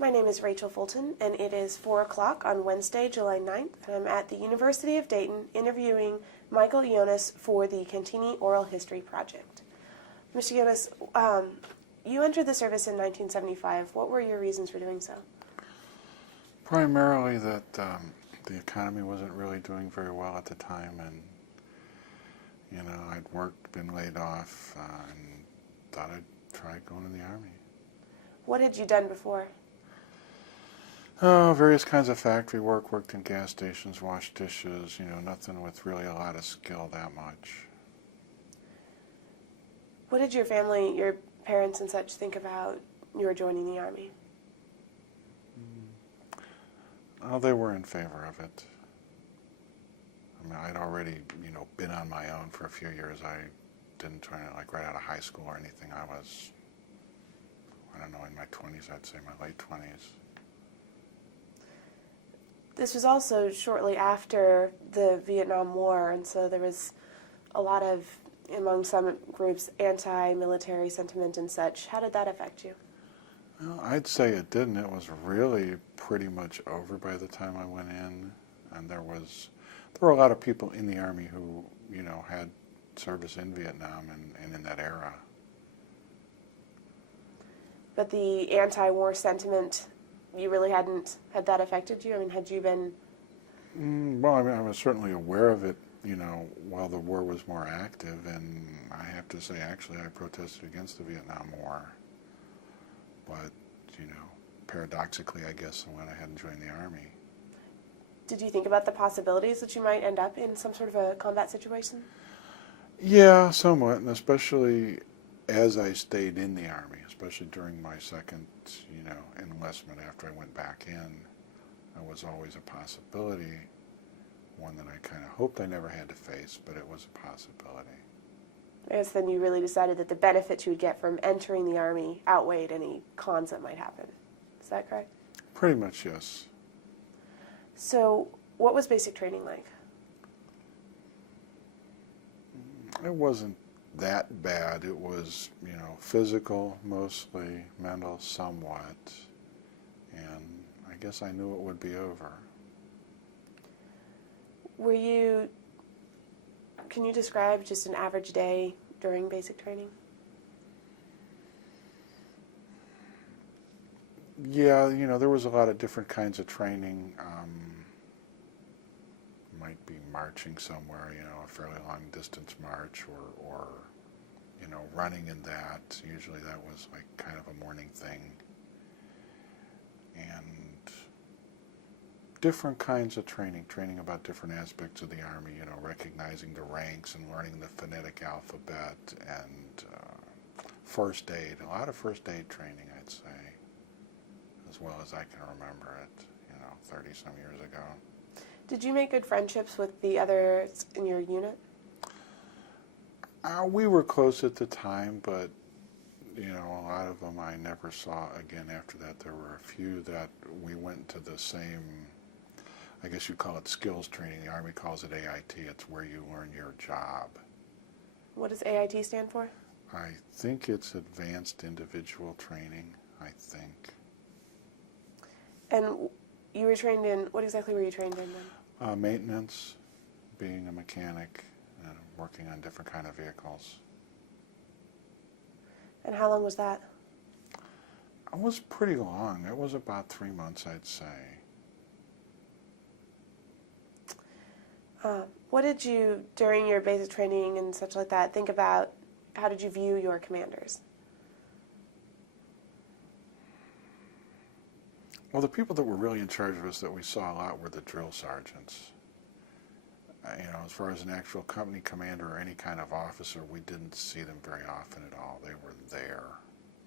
My name is Rachel Fulton, and it is 4 o'clock on Wednesday, July 9th, and I'm at the University of Dayton interviewing Michael Ioanes for the Cantigny Oral History Project. Mr. Ioanes, you entered the service in 1975. What were your reasons for doing so? Primarily that the economy wasn't really doing very well at the time, and I'd worked, been laid off, and thought I'd try going in the Army. What had you done before? Oh, various kinds of factory work, worked in gas stations, washed dishes, nothing with really a lot of skill that much. What did your family, your parents and such, think about your joining the Army? Oh, they were in favor of it. I mean, I'd already, been on my own for a few years. I didn't join it like right out of high school or anything. I was, in my 20s, I'd say my late 20s. This was also shortly after the Vietnam War, and so there was a lot of, among some groups, anti-military sentiment and such. How did that affect you? Well, I'd say it didn't. It was really pretty much over by the time I went in, and there were a lot of people in the Army who, had service in Vietnam and in that era. But the anti-war sentiment, you really hadn't, had that affected you? I mean, had you been... Well, I was certainly aware of it, while the war was more active, and I have to say, actually, I protested against the Vietnam War. But, paradoxically, I guess, I went ahead and joined the Army. Did you think about the possibilities that you might end up in some sort of a combat situation? Yeah, somewhat, and especially as I stayed in the Army, especially during my second, enlistment after I went back in, it was always a possibility, one that I kind of hoped I never had to face, but it was a possibility. I guess then you really decided that the benefits you would get from entering the Army outweighed any cons that might happen. Is that correct? Pretty much, yes. So, what was basic training like? It wasn't that bad. It was, physical mostly, mental somewhat, and I guess I knew it would be over. Can you describe just an average day during basic training? Yeah, there was a lot of different kinds of training. Might be marching somewhere, a fairly long distance march, or running in that. Usually that was like kind of a morning thing. And different kinds of training about different aspects of the Army, recognizing the ranks and learning the phonetic alphabet, and first aid, a lot of first aid training, I'd say, as well as I can remember it, 30-some years ago. Did you make good friendships with the others in your unit? We were close at the time, but, a lot of them I never saw again after that. There were a few that we went to the same, I guess you'd call it skills training. The Army calls it AIT. It's where you learn your job. What does AIT stand for? I think it's Advanced Individual Training, I think. And you were trained in, what exactly were you trained in then? Maintenance, being a mechanic, and working on different kind of vehicles. And how long was that? It was pretty long. It was about 3 months, I'd say. What did you, during your basic training and such like that, think about, how did you view your commanders? Well, the people that were really in charge of us that we saw a lot were the drill sergeants. As far as an actual company commander or any kind of officer, we didn't see them very often at all. They were there,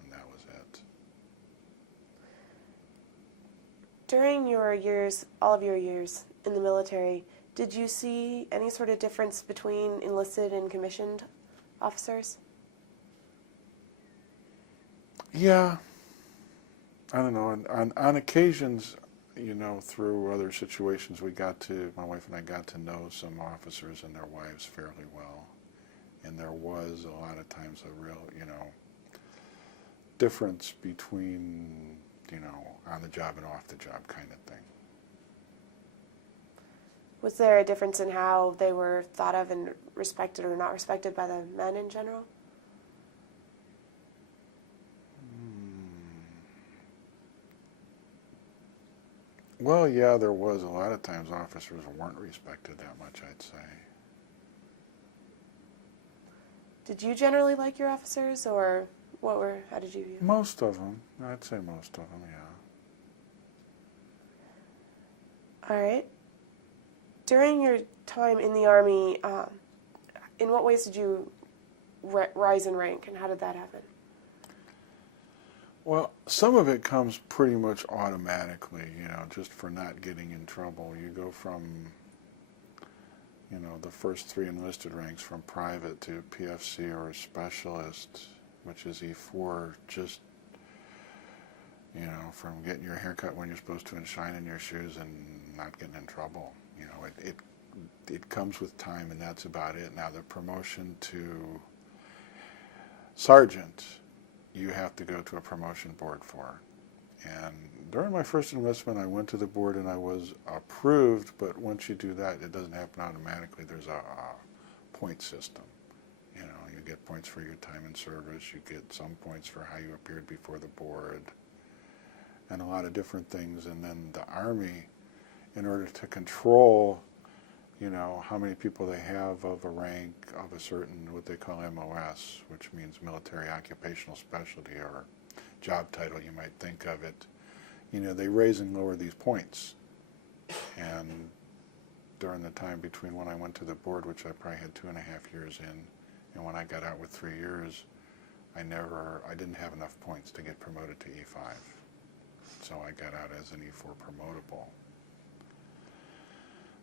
and that was it. During your years, all of your years in the military, did you see any sort of difference between enlisted and commissioned officers? Yeah. I don't know. On occasions, through other situations, my wife and I got to know some officers and their wives fairly well. And there was a lot of times a real, difference between, you know, on the job and off the job kind of thing. Was there a difference in how they were thought of and respected or not respected by the men in general? Well, yeah, there was. A lot of times officers weren't respected that much, I'd say. Did you generally like your officers, or how did you view them? Most of them. I'd say most of them, yeah. All right. During your time in the Army, in what ways did you rise in rank, and how did that happen? Well, some of it comes pretty much automatically, you know, just for not getting in trouble. You go from, you know, the first 3 enlisted ranks from private to PFC or specialist, which is E4, just, you know, from getting your hair cut when you're supposed to and shining your shoes and not getting in trouble. You know, it comes with time, and that's about it. Now, the promotion to sergeant, you have to go to a promotion board for. And during my first enlistment, I went to the board and I was approved, but once you do that, it doesn't happen automatically. There's a point system. You know, you get points for your time in service, you get some points for how you appeared before the board, and a lot of different things. And then the Army, in order to control, you know, how many people they have of a rank of a certain, what they call MOS, which means military occupational specialty, or job title, you might think of it, you know, they raise and lower these points. And during the time between when I went to the board, which I probably had 2.5 years in, and when I got out with 3 years, I didn't have enough points to get promoted to E5. So I got out as an E4 promotable.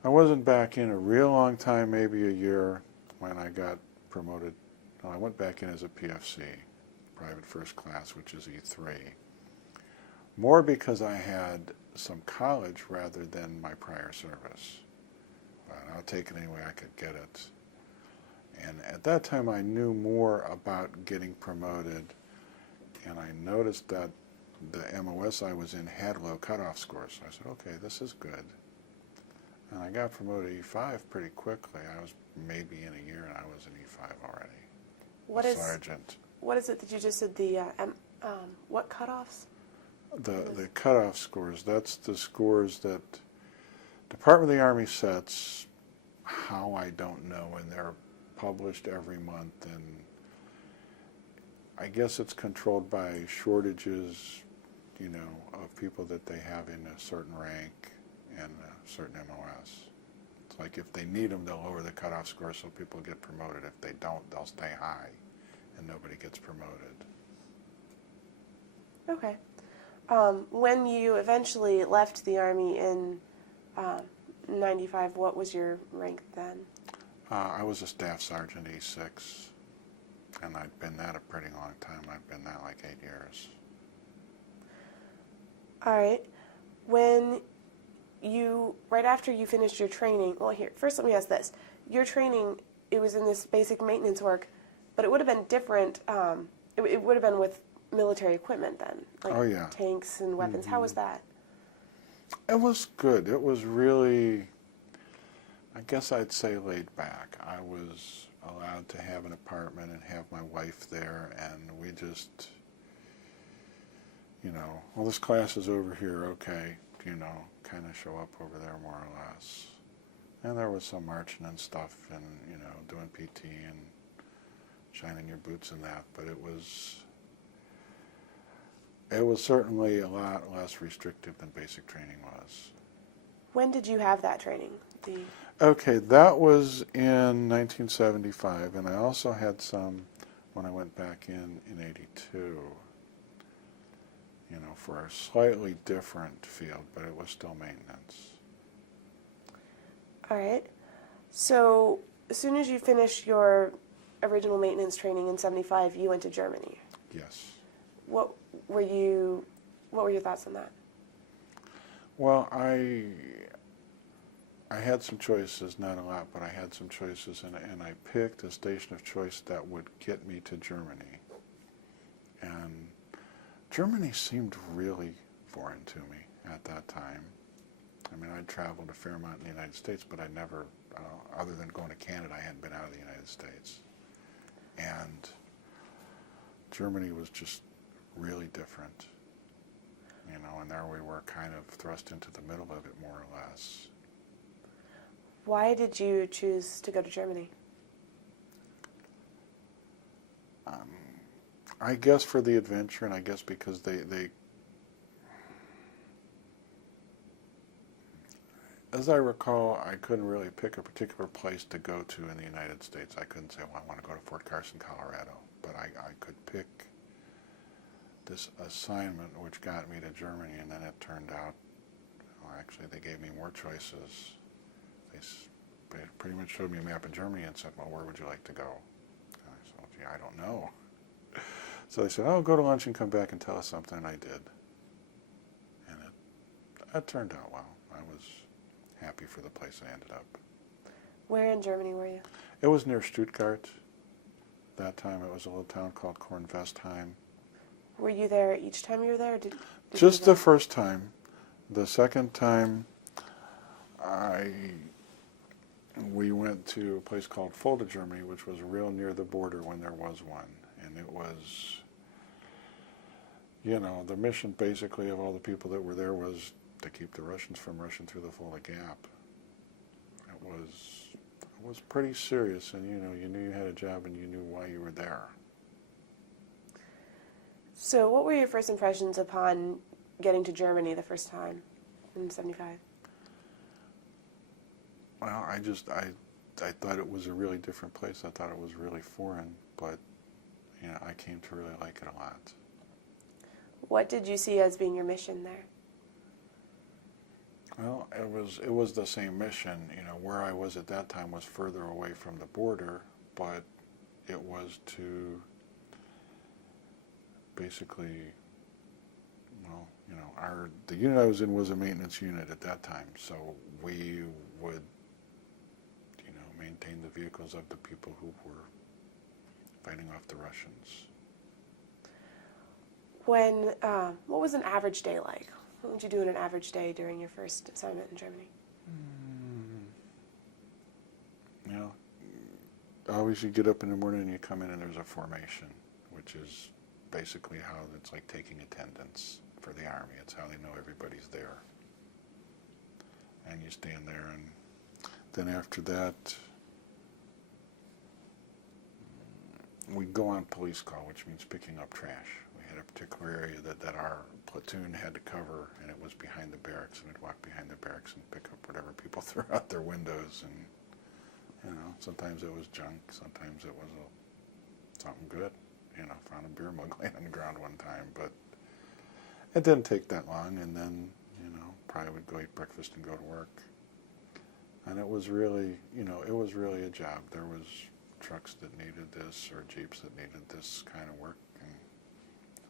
I wasn't back in a real long time, maybe a year, when I got promoted. Well, I went back in as a PFC, private first class, which is E3. More because I had some college rather than my prior service. But I'll take it any way I could get it. And at that time I knew more about getting promoted, and I noticed that the MOS I was in had low cutoff scores. So I said, okay, this is good. And I got promoted to E5 pretty quickly. I was maybe in a year and I was in E5 already. Sergeant. What is it that you just said, what cutoffs? The cutoff scores, that's the scores that Department of the Army sets. How, I don't know, and they're published every month, and I guess it's controlled by shortages, you know, of people that they have in a certain rank and a certain MOS. It's like if they need them, they'll lower the cutoff score so people get promoted. If they don't, they'll stay high and nobody gets promoted. Okay. When you eventually left the Army in 95, what was your rank then? I was a staff sergeant, E6, and I'd been that a pretty long time. I'd been that like 8 years. All right. Right after you finished your training, well, here, first let me ask this. Your training, it was in this basic maintenance work, but it would have been different, it would have been with military equipment then, like oh, yeah. tanks and weapons. Mm-hmm. How was that? It was good. It was really, I guess I'd say, laid back. I was allowed to have an apartment and have my wife there, and we just, you know, well, this class is over here, okay, you know, kind of show up over there more or less. And there was some marching and stuff and, you know, doing PT and shining your boots and that, but it was certainly a lot less restrictive than basic training was. When did you have that training? Okay, that was in 1975, and I also had some when I went back in 82, you know, for a slightly different field, but it was still maintenance. All right. So as soon as you finished your original maintenance training in 75, you went to Germany. Yes. What were your thoughts on that? Well, I had some choices, not a lot, but I had some choices, and I picked a station of choice that would get me to Germany. And Germany seemed really foreign to me at that time. I mean, I'd traveled a fair amount in the United States, but I never, other than going to Canada, I hadn't been out of the United States. And Germany was just really different, you know, and there we were kind of thrust into the middle of it, more or less. Why did you choose to go to Germany? I guess for the adventure, and I guess because they as I recall, I couldn't really pick a particular place to go to in the United States. I couldn't say, well, I want to go to Fort Carson, Colorado. But I could pick this assignment which got me to Germany, and then it turned out, well, actually they gave me more choices. They pretty much showed me a map of Germany and said, well, where would you like to go? And I said, well, gee, I don't know. So they said, oh, go to lunch and come back and tell us something, and I did. And it turned out well. I was happy for the place I ended up. Where in Germany were you? It was near Stuttgart. That time it was a little town called Kornwestheim. Were you there each time you were there? Or did Just you the first time. The second time, we went to a place called Fulda, Germany, which was real near the border when there was one. And it was, you know, the mission basically of all the people that were there was to keep the Russians from rushing through the Fulda Gap. It was pretty serious, and you know, you knew you had a job and you knew why you were there. So what were your first impressions upon getting to Germany the first time in '75? Well, I thought it was a really different place. I thought it was really foreign, but you know, I came to really like it a lot. What did you see as being your mission there? Well, it was the same mission. You know, where I was at that time was further away from the border, but it was to basically, well, you know, the unit I was in was a maintenance unit at that time, so we would, you know, maintain the vehicles of the people who were fighting off the Russians. What was an average day like? What would you do in an average day during your first assignment in Germany? You know, always you get up in the morning and you come in and there's a formation, which is basically how it's like taking attendance for the Army. It's how they know everybody's there. And you stand there, and then after that, we go on police call, which means picking up trash. We had a particular area that our platoon had to cover, and it was behind the barracks, and we'd walk behind the barracks and pick up whatever people threw out their windows. And you know, sometimes it was junk, sometimes it was something good. You know, found a beer mug laying on the ground one time, but it didn't take that long, and then, you know, probably would go eat breakfast and go to work. And it was really, you know, it was really a job. There was trucks that needed this or Jeeps that needed this kind of work, and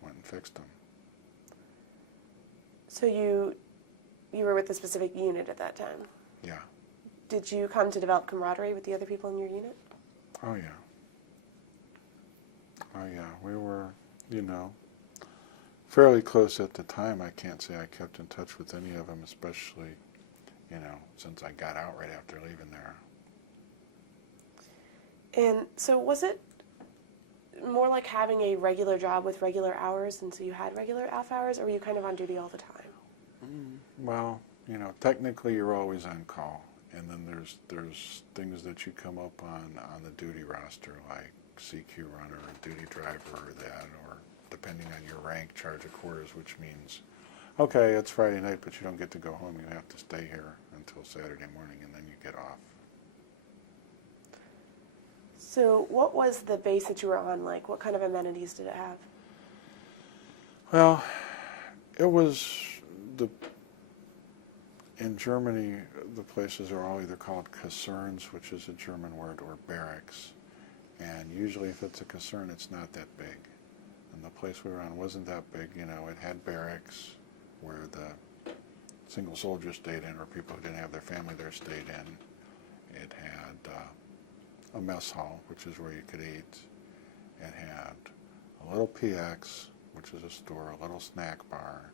went and fixed them. So you were with a specific unit at that time? Yeah. Did you come to develop camaraderie with the other people in your unit? Oh, yeah. Oh, yeah. We were, you know, fairly close at the time. I can't say I kept in touch with any of them, especially, you know, since I got out right after leaving there. And so was it more like having a regular job with regular hours, and so you had regular off hours, or were you kind of on duty all the time? Well, you know, technically you're always on call, and then there's things that you come up on the duty roster, like CQ runner, or duty driver, or that, or depending on your rank, charge of quarters, which means, okay, it's Friday night, but you don't get to go home. You have to stay here until Saturday morning, and then you get off. So what was the base that you were on like? What kind of amenities did it have? Well, it was in Germany, the places are all either called Kasernes, which is a German word, or barracks. And usually if it's a kaserne, it's not that big. And the place we were on wasn't that big. You know, it had barracks where the single soldiers stayed in, or people who didn't have their family there stayed in. It had a mess hall, which is where you could eat. It had a little PX, which is a store, a little snack bar.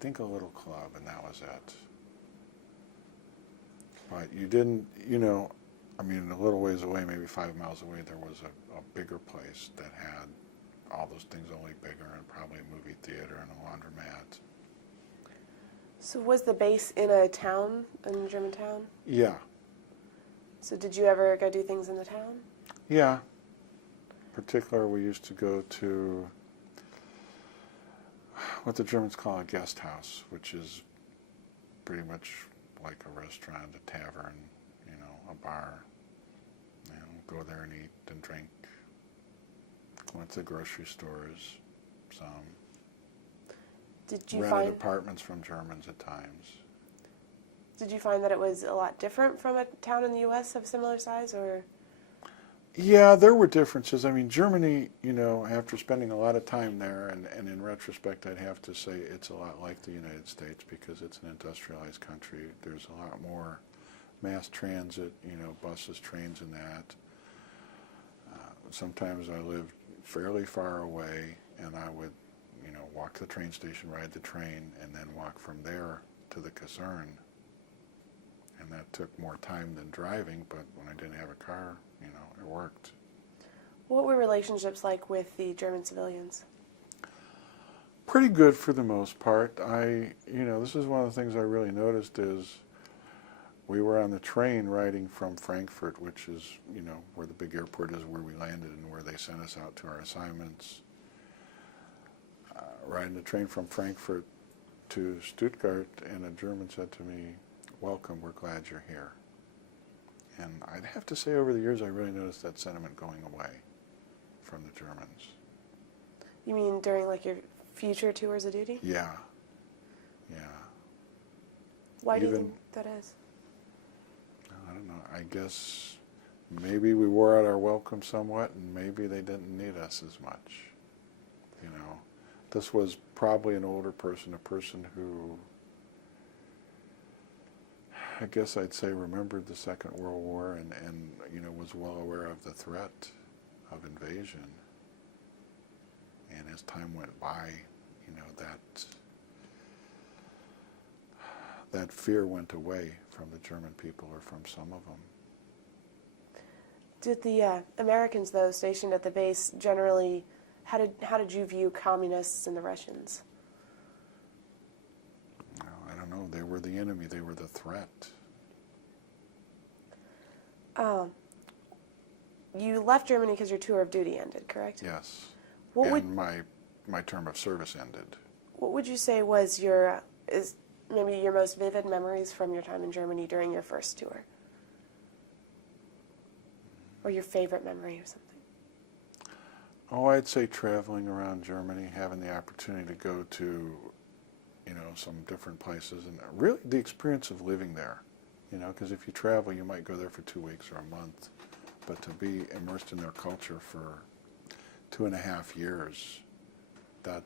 think a little club, and that was it. But you didn't, I mean, a little ways away, maybe 5 miles away, there was a bigger place that had all those things, only bigger, and probably a movie theater and a laundromat. So was the base in a town, in a German town? Yeah. So did you ever go do things in the town? Yeah. In particular, we used to go to what the Germans call a guest house, which is pretty much like a restaurant, a tavern, a bar. And go there and eat and drink. Went to the grocery stores, some. Did you rented apartments from Germans at times. Did you find that it was a lot different from a town in the U.S. of similar size, or? Yeah, there were differences. I mean, Germany, after spending a lot of time there, and in retrospect, I'd have to say it's a lot like the United States because it's an industrialized country. There's a lot more mass transit, buses, trains, and that. Sometimes I lived fairly far away, and I would, walk to the train station, ride the train, and then walk from there to the Kaserne. And that took more time than driving, but when I didn't have a car, it worked. What were relationships like with the German civilians? Pretty good for the most part. This is one of the things I really noticed is we were on the train riding from Frankfurt, which is, where the big airport is, where we landed and where they sent us out to our assignments. Riding the train from Frankfurt to Stuttgart, and a German said to me, "Welcome, we're glad you're here." And I'd have to say over the years I really noticed that sentiment going away from the Germans. You mean during your future tours of duty? Yeah. Why do you think that is? I don't know. I guess maybe we wore out our welcome somewhat, and maybe they didn't need us as much. This was probably an older person, a person who, I guess I'd say, remembered the Second World War and was well aware of the threat of invasion. And as time went by, that fear went away from the German people, or from some of them. Did the Americans, though, stationed at the base generally, how did you view communists and the Russians? I don't know. They were the enemy. They were the threat. You left Germany because your tour of duty ended, correct? Yes. My term of service ended. What would you say was maybe your most vivid memories from your time in Germany during your first tour? Or your favorite memory or something? Oh, I'd say traveling around Germany, having the opportunity to go to, some different places, and really the experience of living there. Because if you travel, you might go there for 2 weeks or a month, but to be immersed in their culture for 2.5 years, that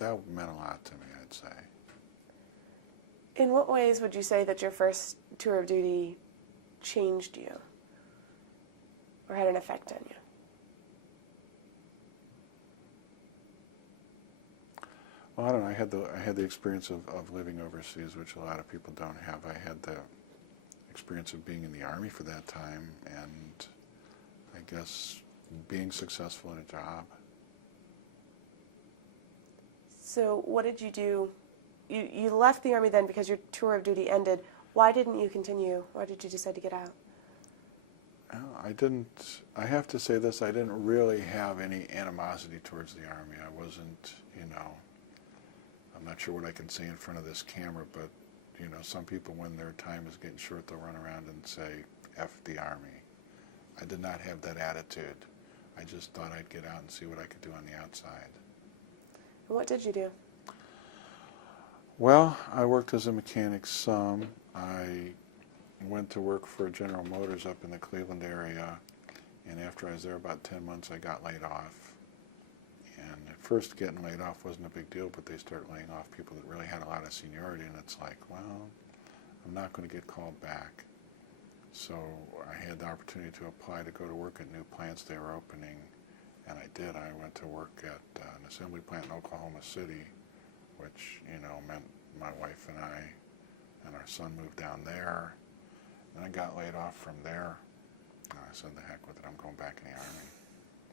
meant a lot to me, I'd say. In what ways would you say that your first tour of duty changed you or had an effect on you? Well, I don't know. I had the experience of living overseas, which a lot of people don't have. I had the experience of being in the Army for that time, and I guess being successful in a job. So what did you do? You left the Army then because your tour of duty ended. Why didn't you continue? Why did you decide to get out? I didn't. I have to say this. I didn't really have any animosity towards the Army. I wasn't, I'm not sure what I can say in front of this camera, but, some people, when their time is getting short, they'll run around and say, F the Army. I did not have that attitude. I just thought I'd get out and see what I could do on the outside. And what did you do? Well, I worked as a mechanic some. I went to work for General Motors up in the Cleveland area, and after I was there about 10 months, I got laid off. And at first, getting laid off wasn't a big deal, but they start laying off people that really had a lot of seniority, and it's like, well, I'm not going to get called back. So I had the opportunity to apply to go to work at new plants they were opening, and I did. I went to work at an assembly plant in Oklahoma City which, meant my wife and I and our son moved down there. And I got laid off from there. And I said, the heck with it, I'm going back in the Army.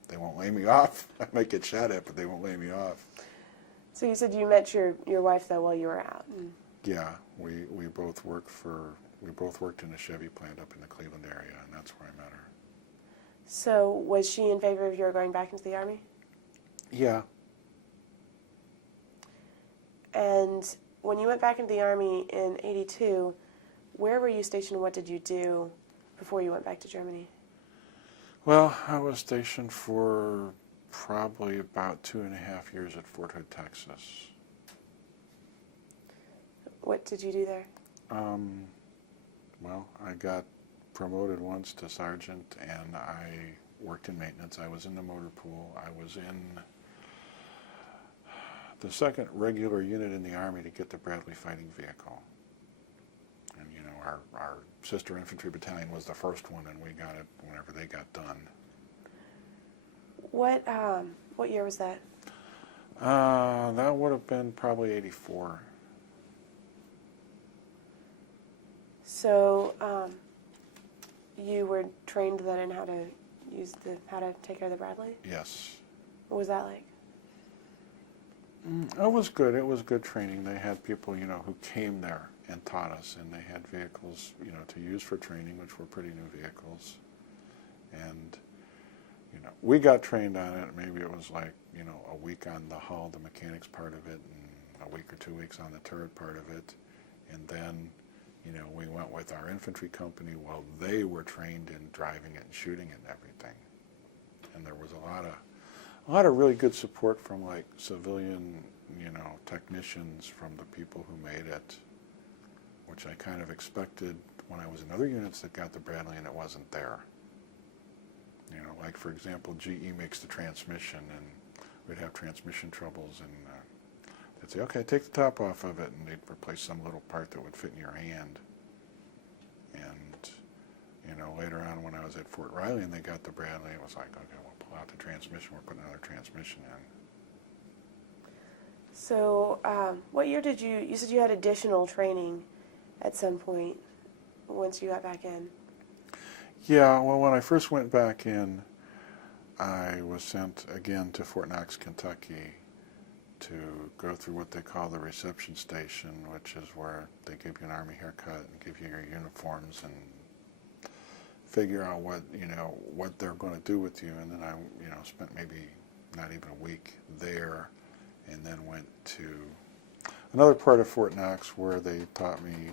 They won't lay me off. I might get shot at, but they won't lay me off. So you said you met your wife, though, while you were out? Yeah, we both worked in a Chevy plant up in the Cleveland area, and that's where I met her. So was she in favor of your going back into the Army? Yeah. And when you went back into the Army in '82, where were you stationed and what did you do before you went back to Germany? Well, I was stationed for probably about 2.5 years at Fort Hood, Texas. What did you do there? Well, I got promoted once to sergeant, and I worked in maintenance. I was in the motor pool. I was in the 2nd regular unit in the Army to get the Bradley fighting vehicle. And, our sister infantry battalion was the first one, and we got it whenever they got done. What year was that? That would have been probably '84. So you were trained then in how to take care of the Bradley? Yes. What was that like? It was good. It was good training. They had people, who came there and taught us, and they had vehicles, to use for training, which were pretty new vehicles. And, we got trained on it. Maybe it was like, a week on the hull, the mechanics part of it, and a week or 2 weeks on the turret part of it. And then, we went with our infantry company while they were trained in driving it and shooting it and everything. And there was a lot of really good support from like civilian, technicians from the people who made it, which I kind of expected when I was in other units that got the Bradley and it wasn't there. Like for example, GE makes the transmission, and we'd have transmission troubles, and they'd say, okay, take the top off of it, and they'd replace some little part that would fit in your hand. And, later on when I was at Fort Riley and they got the Bradley, it was like, okay, we'll pull out the transmission, we're putting another transmission in. So what year did you said you had additional training at some point once you got back in? Yeah, well, when I first went back in, I was sent again to Fort Knox, Kentucky to go through what they call the reception station, which is where they give you an Army haircut and give you your uniforms and figure out what they're going to do with you. And then I, spent maybe not even a week there, and then went to another part of Fort Knox where they taught me,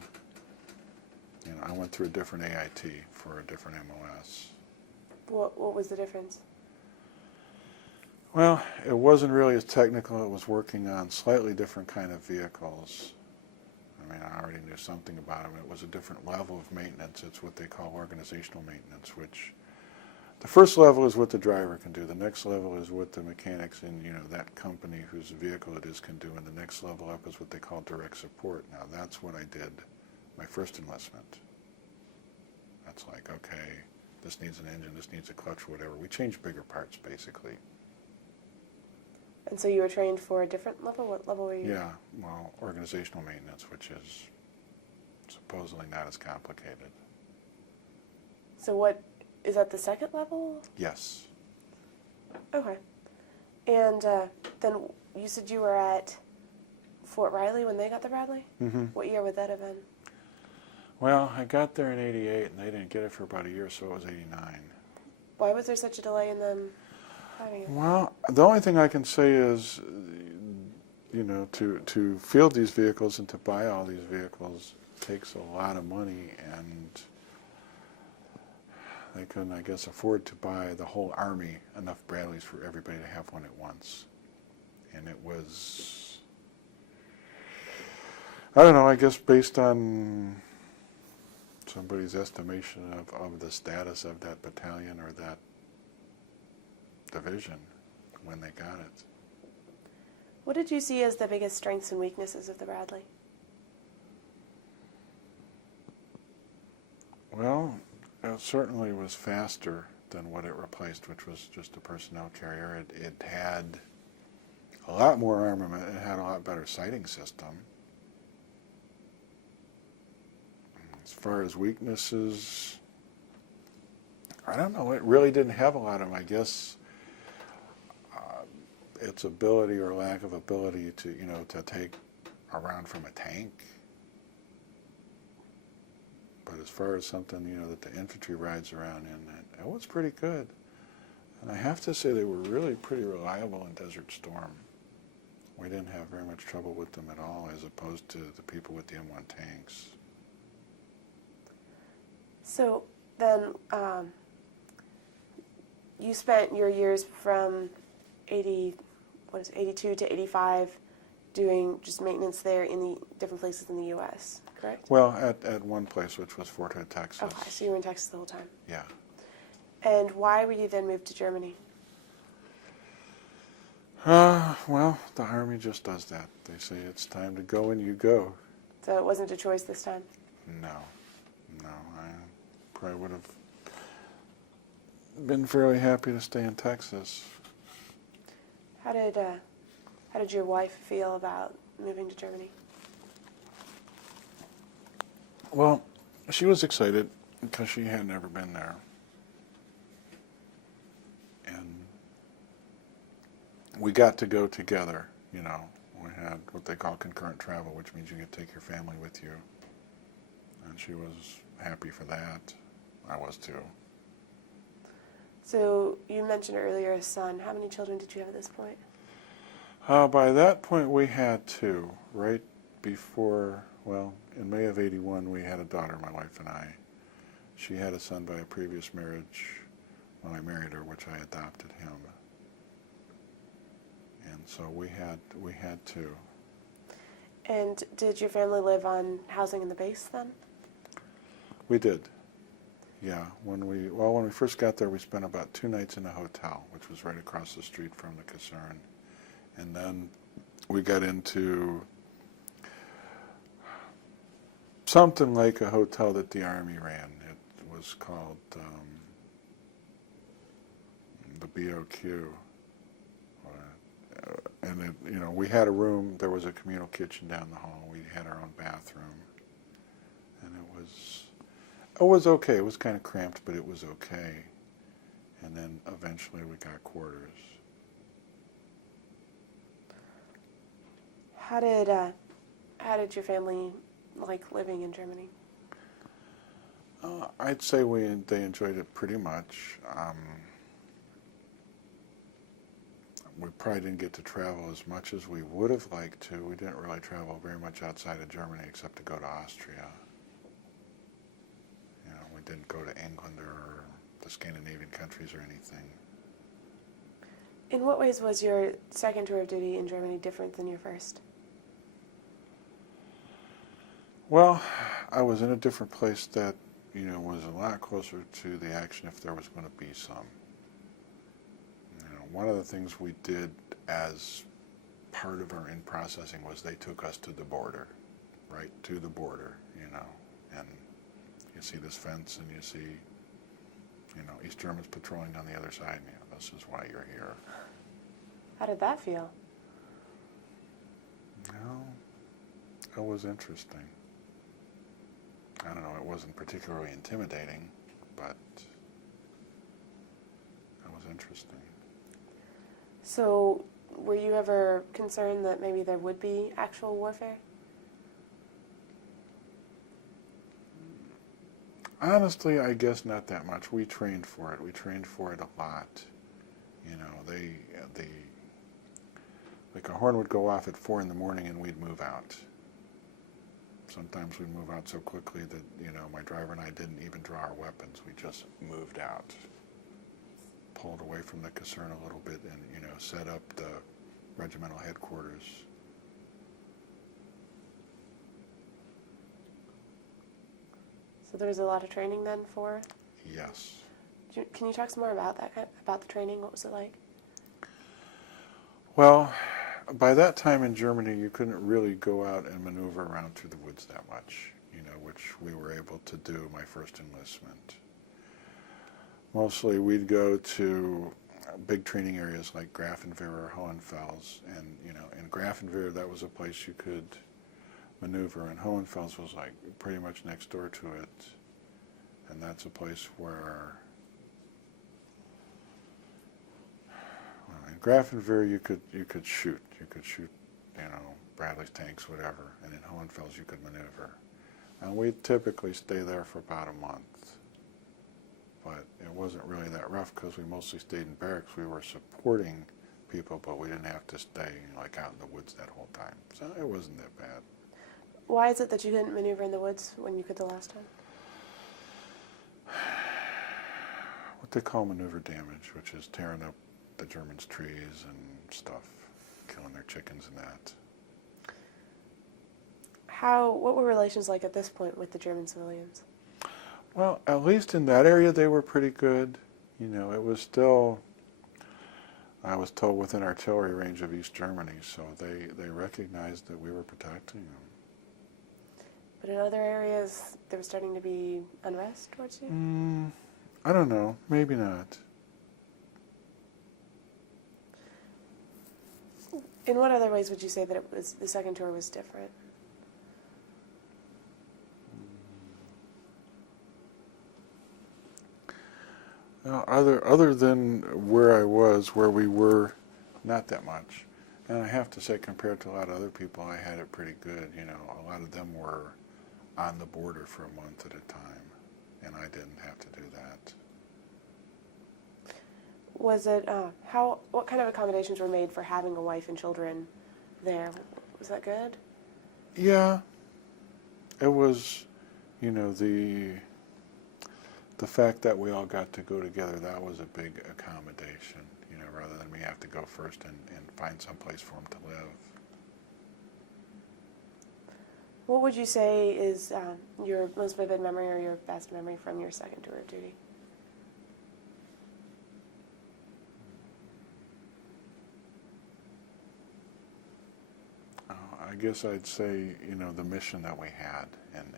I went through a different AIT for a different MOS. What was the difference? Well, it wasn't really as technical. It was working on slightly different kind of vehicles. I already knew something about them. It was a different level of maintenance. It's what they call organizational maintenance, which the first level is what the driver can do. The next level is what the mechanics in that company whose vehicle it is can do, and the next level up is what they call direct support. Now that's what I did my first enlistment. That's like, okay, this needs an engine, this needs a clutch, whatever. We changed bigger parts, basically. And so you were trained for a different level? What level were you? Yeah, well, organizational maintenance, which is supposedly not as complicated. So what, is that the second level? Yes. Okay. And then you said you were at Fort Riley when they got the Bradley? Mm-hmm. What year would that have been? Well, I got there in '88, and they didn't get it for about a year, so it was '89. Why was there such a delay in them having it? Well, the only thing I can say is, to field these vehicles and to buy all these vehicles takes a lot of money, and they couldn't, I guess, afford to buy the whole Army enough Bradleys for everybody to have one at once. And it was, I don't know, I guess based on somebody's estimation of the status of that battalion or that division when they got it. What did you see as the biggest strengths and weaknesses of the Bradley? Well, it certainly was faster than what it replaced, which was just a personnel carrier. It had a lot more armament. It had a lot better sighting system. As far as weaknesses, I don't know. It really didn't have a lot of them. I guess its ability or lack of ability to, to take a round from a tank. But as far as something, that the infantry rides around in, it was pretty good. And I have to say they were really pretty reliable in Desert Storm. We didn't have very much trouble with them at all, as opposed to the people with the M1 tanks. So then you spent your years from 82 to 85 doing just maintenance there in the different places in the U.S., correct? Well, at one place, which was Fort Hood, Texas. Okay, so you were in Texas the whole time. Yeah. And why were you then moved to Germany? Well, the Army just does that. They say it's time to go, and you go. So it wasn't a choice this time? No, I probably would have been fairly happy to stay in Texas. How did your wife feel about moving to Germany? Well, she was excited because she had never been there. And we got to go together, We had what they call concurrent travel, which means you get to take your family with you. And she was happy for that. I was too. So you mentioned earlier a son. How many children did you have at this point? By that point, we had two. Right before, in May of '81, we had a daughter, my wife and I. She had a son by a previous marriage when I married her, which I adopted him. And so we had two. And did your family live on housing in the base then? We did. Yeah. When we first got there, we spent about 2 nights in a hotel, which was right across the street from the caserne. And then we got into something like a hotel that the Army ran. It was called the BOQ. And we had a room. There was a communal kitchen down the hall. We had our own bathroom, and it was okay. It was kind of cramped, but it was okay. And then eventually we got quarters. How did your family like living in Germany? I'd say they enjoyed it pretty much. We probably didn't get to travel as much as we would have liked to. We didn't really travel very much outside of Germany except to go to Austria. We didn't go to England or the Scandinavian countries or anything. In what ways was your second tour of duty in Germany different than your first? Well, I was in a different place that, was a lot closer to the action if there was going to be some. One of the things we did as part of our in-processing was they took us to the border, right to the border, and you see this fence and you see, East Germans patrolling on the other side, and this is why you're here. How did that feel? It was interesting. I don't know, it wasn't particularly intimidating, but it was interesting. So, were you ever concerned that maybe there would be actual warfare? Honestly, I guess not that much. We trained for it. We trained for it a lot. Like a horn would go off at 4 in the morning and we'd move out. Sometimes we'd move out so quickly that, my driver and I didn't even draw our weapons. We just moved out. Pulled away from the caserne a little bit and, set up the regimental headquarters. So there was a lot of training then for? Yes. Can you talk some more about that, about the training? What was it like? Well, by that time in Germany, you couldn't really go out and maneuver around through the woods that much, which we were able to do my first enlistment. Mostly we'd go to big training areas like Grafenwehr or Hohenfels, and in Grafenwehr that was a place you could maneuver, and Hohenfels was like pretty much next door to it, and that's a place where in Grafenwehr you could shoot, Bradley's tanks, whatever, and in Hohenfels you could maneuver, and we'd typically stay there for about a month. But it wasn't really that rough because we mostly stayed in barracks. We were supporting people, but we didn't have to stay like out in the woods that whole time. So it wasn't that bad. Why is it that you didn't maneuver in the woods when you could the last time? What they call maneuver damage, which is tearing up the Germans' trees and stuff, killing their chickens and that. What were relations like at this point with the German civilians? Well, at least in that area they were pretty good. It was still, I was told, within artillery range of East Germany, so they recognized that we were protecting them. But in other areas, there was starting to be unrest towards you? I don't know. Maybe not. In what other ways would you say that the second tour was different? Other than where we were, not that much. And I have to say, compared to a lot of other people, I had it pretty good. A lot of them were on the border for a month at a time, and I didn't have to do that. Was it, what kind of accommodations were made for having a wife and children there? Was that good? Yeah. It was, the fact that we all got to go together, that was a big accommodation, rather than me have to go first and find some place for them to live. What would you say is your most vivid memory or your best memory from your second tour of duty? I guess I'd say, the mission that we had, and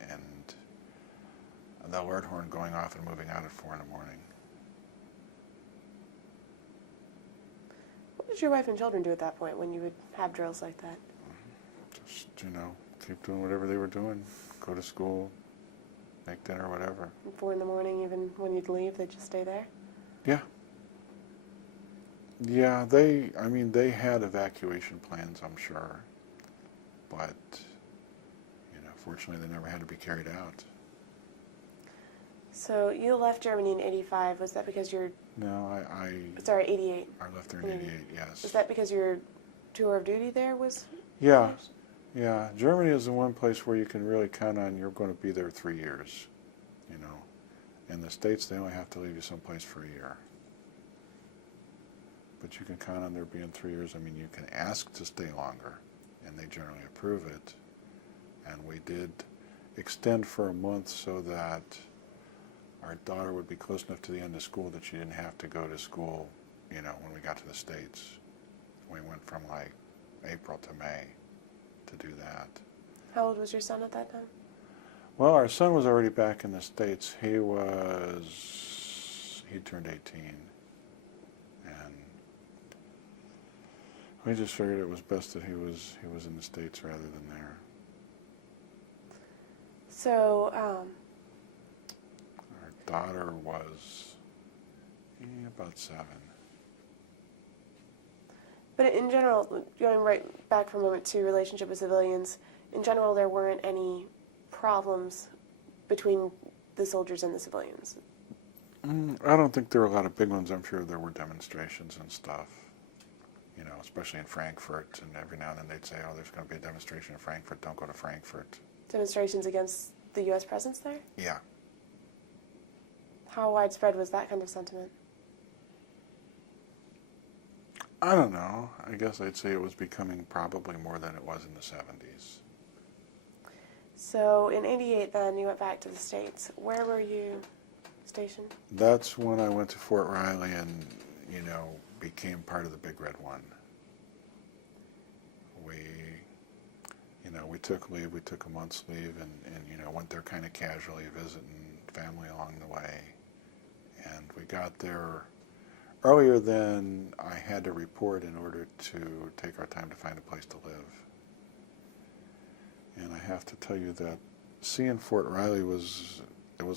the alert horn going off and moving out at 4 in the morning. What did your wife and children do at that point when you would have drills like that? Just, keep doing whatever they were doing. Go to school, make dinner, whatever. 4 in the morning, even when you'd leave, they'd just stay there? Yeah. Yeah, they had evacuation plans, I'm sure. But, fortunately they never had to be carried out. So you left Germany in 85. Was that because your... No, Sorry, 88. I left there in 88, yes. Was that because your tour of duty there was... Yeah. Finished? Yeah. Germany is the one place where you can really count on you're going to be there 3 years, In the States, they only have to leave you someplace for a year. But you can count on there being 3 years. You can ask to stay longer, and they generally approve it. And we did extend for a month so that our daughter would be close enough to the end of school that she didn't have to go to school, when we got to the States. We went from like April to May to do that. How old was your son at that time? Well, our son was already back in the States. He turned 18. And we just figured it was best that he was in the States rather than there. So, our daughter was about 7. But in general, going right back for a moment to relationship with civilians, in general there weren't any problems between the soldiers and the civilians? I don't think there were a lot of big ones. I'm sure there were demonstrations and stuff, especially in Frankfurt, and every now and then they'd say, oh, there's going to be a demonstration in Frankfurt, don't go to Frankfurt. Demonstrations against the U.S. presence there? Yeah. How widespread was that kind of sentiment? I don't know. I guess I'd say it was becoming probably more than it was in the 70s. So in 88 then, you went back to the States. Where were you stationed? That's when I went to Fort Riley and, became part of the Big Red One. We took leave. We took a month's leave and went there kind of casually, visiting family along the way. And we got there earlier than I had to report in order to take our time to find a place to live. And I have to tell you that seeing Fort Riley it was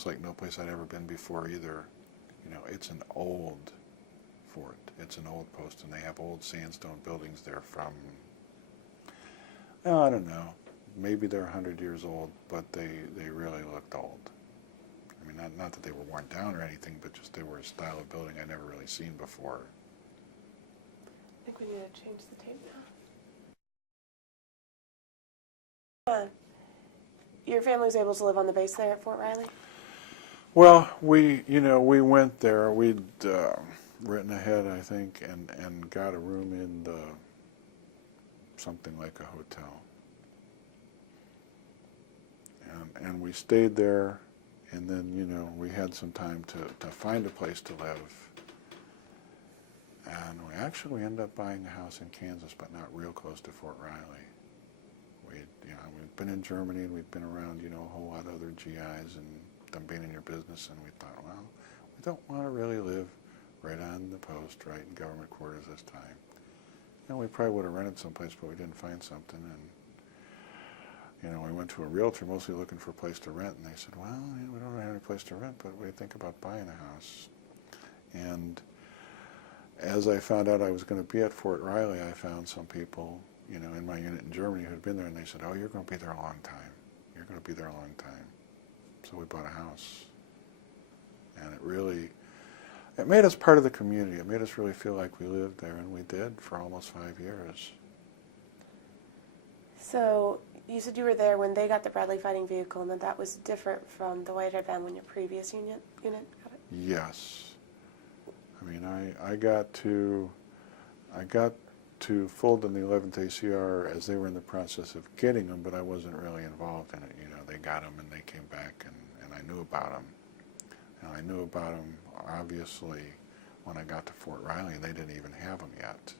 like no place I'd ever been before either. You know, it's an old fort. It's an old post, and they have old sandstone buildings there from, I don't know, maybe they're 100 years old, but they really looked old. I mean, not that they were worn down or anything, but just they were a style of building I'd never really seen before. I think we need to change the tape now. Your family was able to live on the base there at Fort Riley? Well, we went there. We'd written ahead, I think, and got a room in something like a hotel. And we stayed there, and then, we had some time to find a place to live. And we ended up buying a house in Kansas, but not real close to Fort Riley. We'd been in Germany, and we'd been around, a whole lot of other GIs and them being in your business, and we thought, well, we don't want to really live right on the post, right in government quarters this time. We probably would have rented someplace, but we didn't find something, and we went to a realtor mostly looking for a place to rent, and they said, well, we don't have any place to rent, but we think about buying a house. And as I found out I was going to be at Fort Riley, I found some people, in my unit in Germany who had been there, and they said, oh, you're going to be there a long time. You're going to be there a long time. So we bought a house. And it made us part of the community. It made us really feel like we lived there, and we did for almost 5 years. So you said you were there when they got the Bradley fighting vehicle, and that was different from the Whitehead van when your previous unit got it? Yes. I mean, I got to Fulton, the 11th ACR, as they were in the process of getting them, but I wasn't really involved in it. They got them and they came back, and I knew about them. And I knew about them, obviously, when I got to Fort Riley. They didn't even have them yet.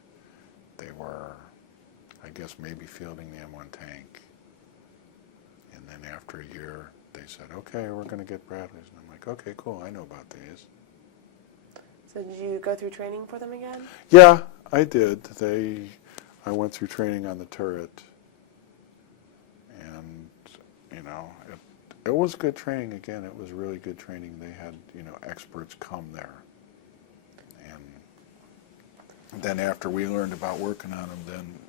They were, I guess, maybe fielding the M1 tank. And then after a year, they said, okay, we're going to get Bradleys. And I'm like, okay, cool, I know about these. So did you go through training for them again? Yeah, I did. I went through training on the turret, and it was good training. Again, it was really good training. They had experts come there, and then after we learned about working on them, then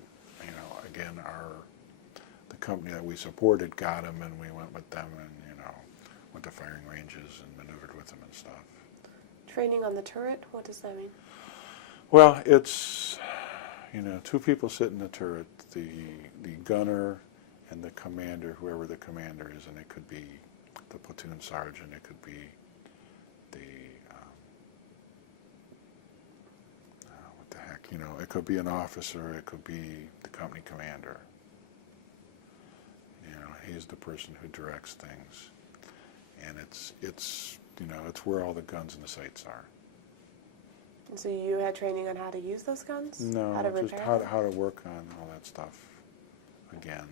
again the company that we supported got them, and we went with them, and went to firing ranges and maneuvered with them and stuff. Training on the turret? What does that mean? Well, it's, two people sit in the turret, the gunner and the commander, whoever the commander is, and it could be the platoon sergeant, it could be the, what the heck, it could be an officer, it could be the company commander. He's the person who directs things. And it's where all the guns and the sights are. And so you had training on how to use those guns? No, how to just repair how to work on all that stuff again,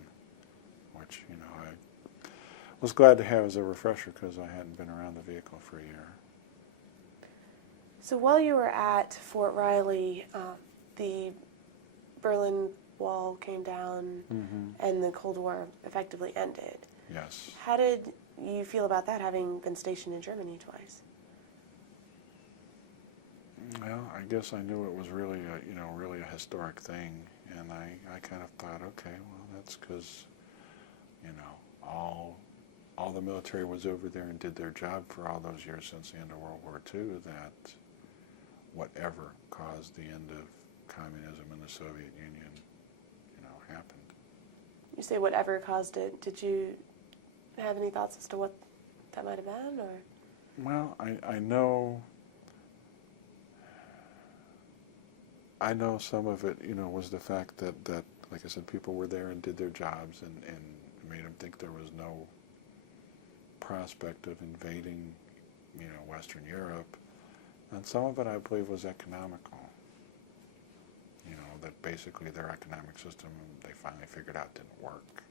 which, I was glad to have as a refresher because I hadn't been around the vehicle for a year. So while you were at Fort Riley, the Berlin Wall came down and the Cold War effectively ended. Yes. How did you feel about that, having been stationed in Germany twice? Well, I guess I knew it was really a historic thing, and I kind of thought, okay, well, that's because, all the military was over there and did their job for all those years since the end of World War II, that whatever caused the end of communism in the Soviet Union, happened. You say whatever caused it. Did you have any thoughts as to what that might have been, or? Well, I know some of it, was the fact that, like I said, people were there and did their jobs and made them think there was no prospect of invading, Western Europe. And some of it, I believe, was economical. That basically their economic system, they finally figured out didn't work.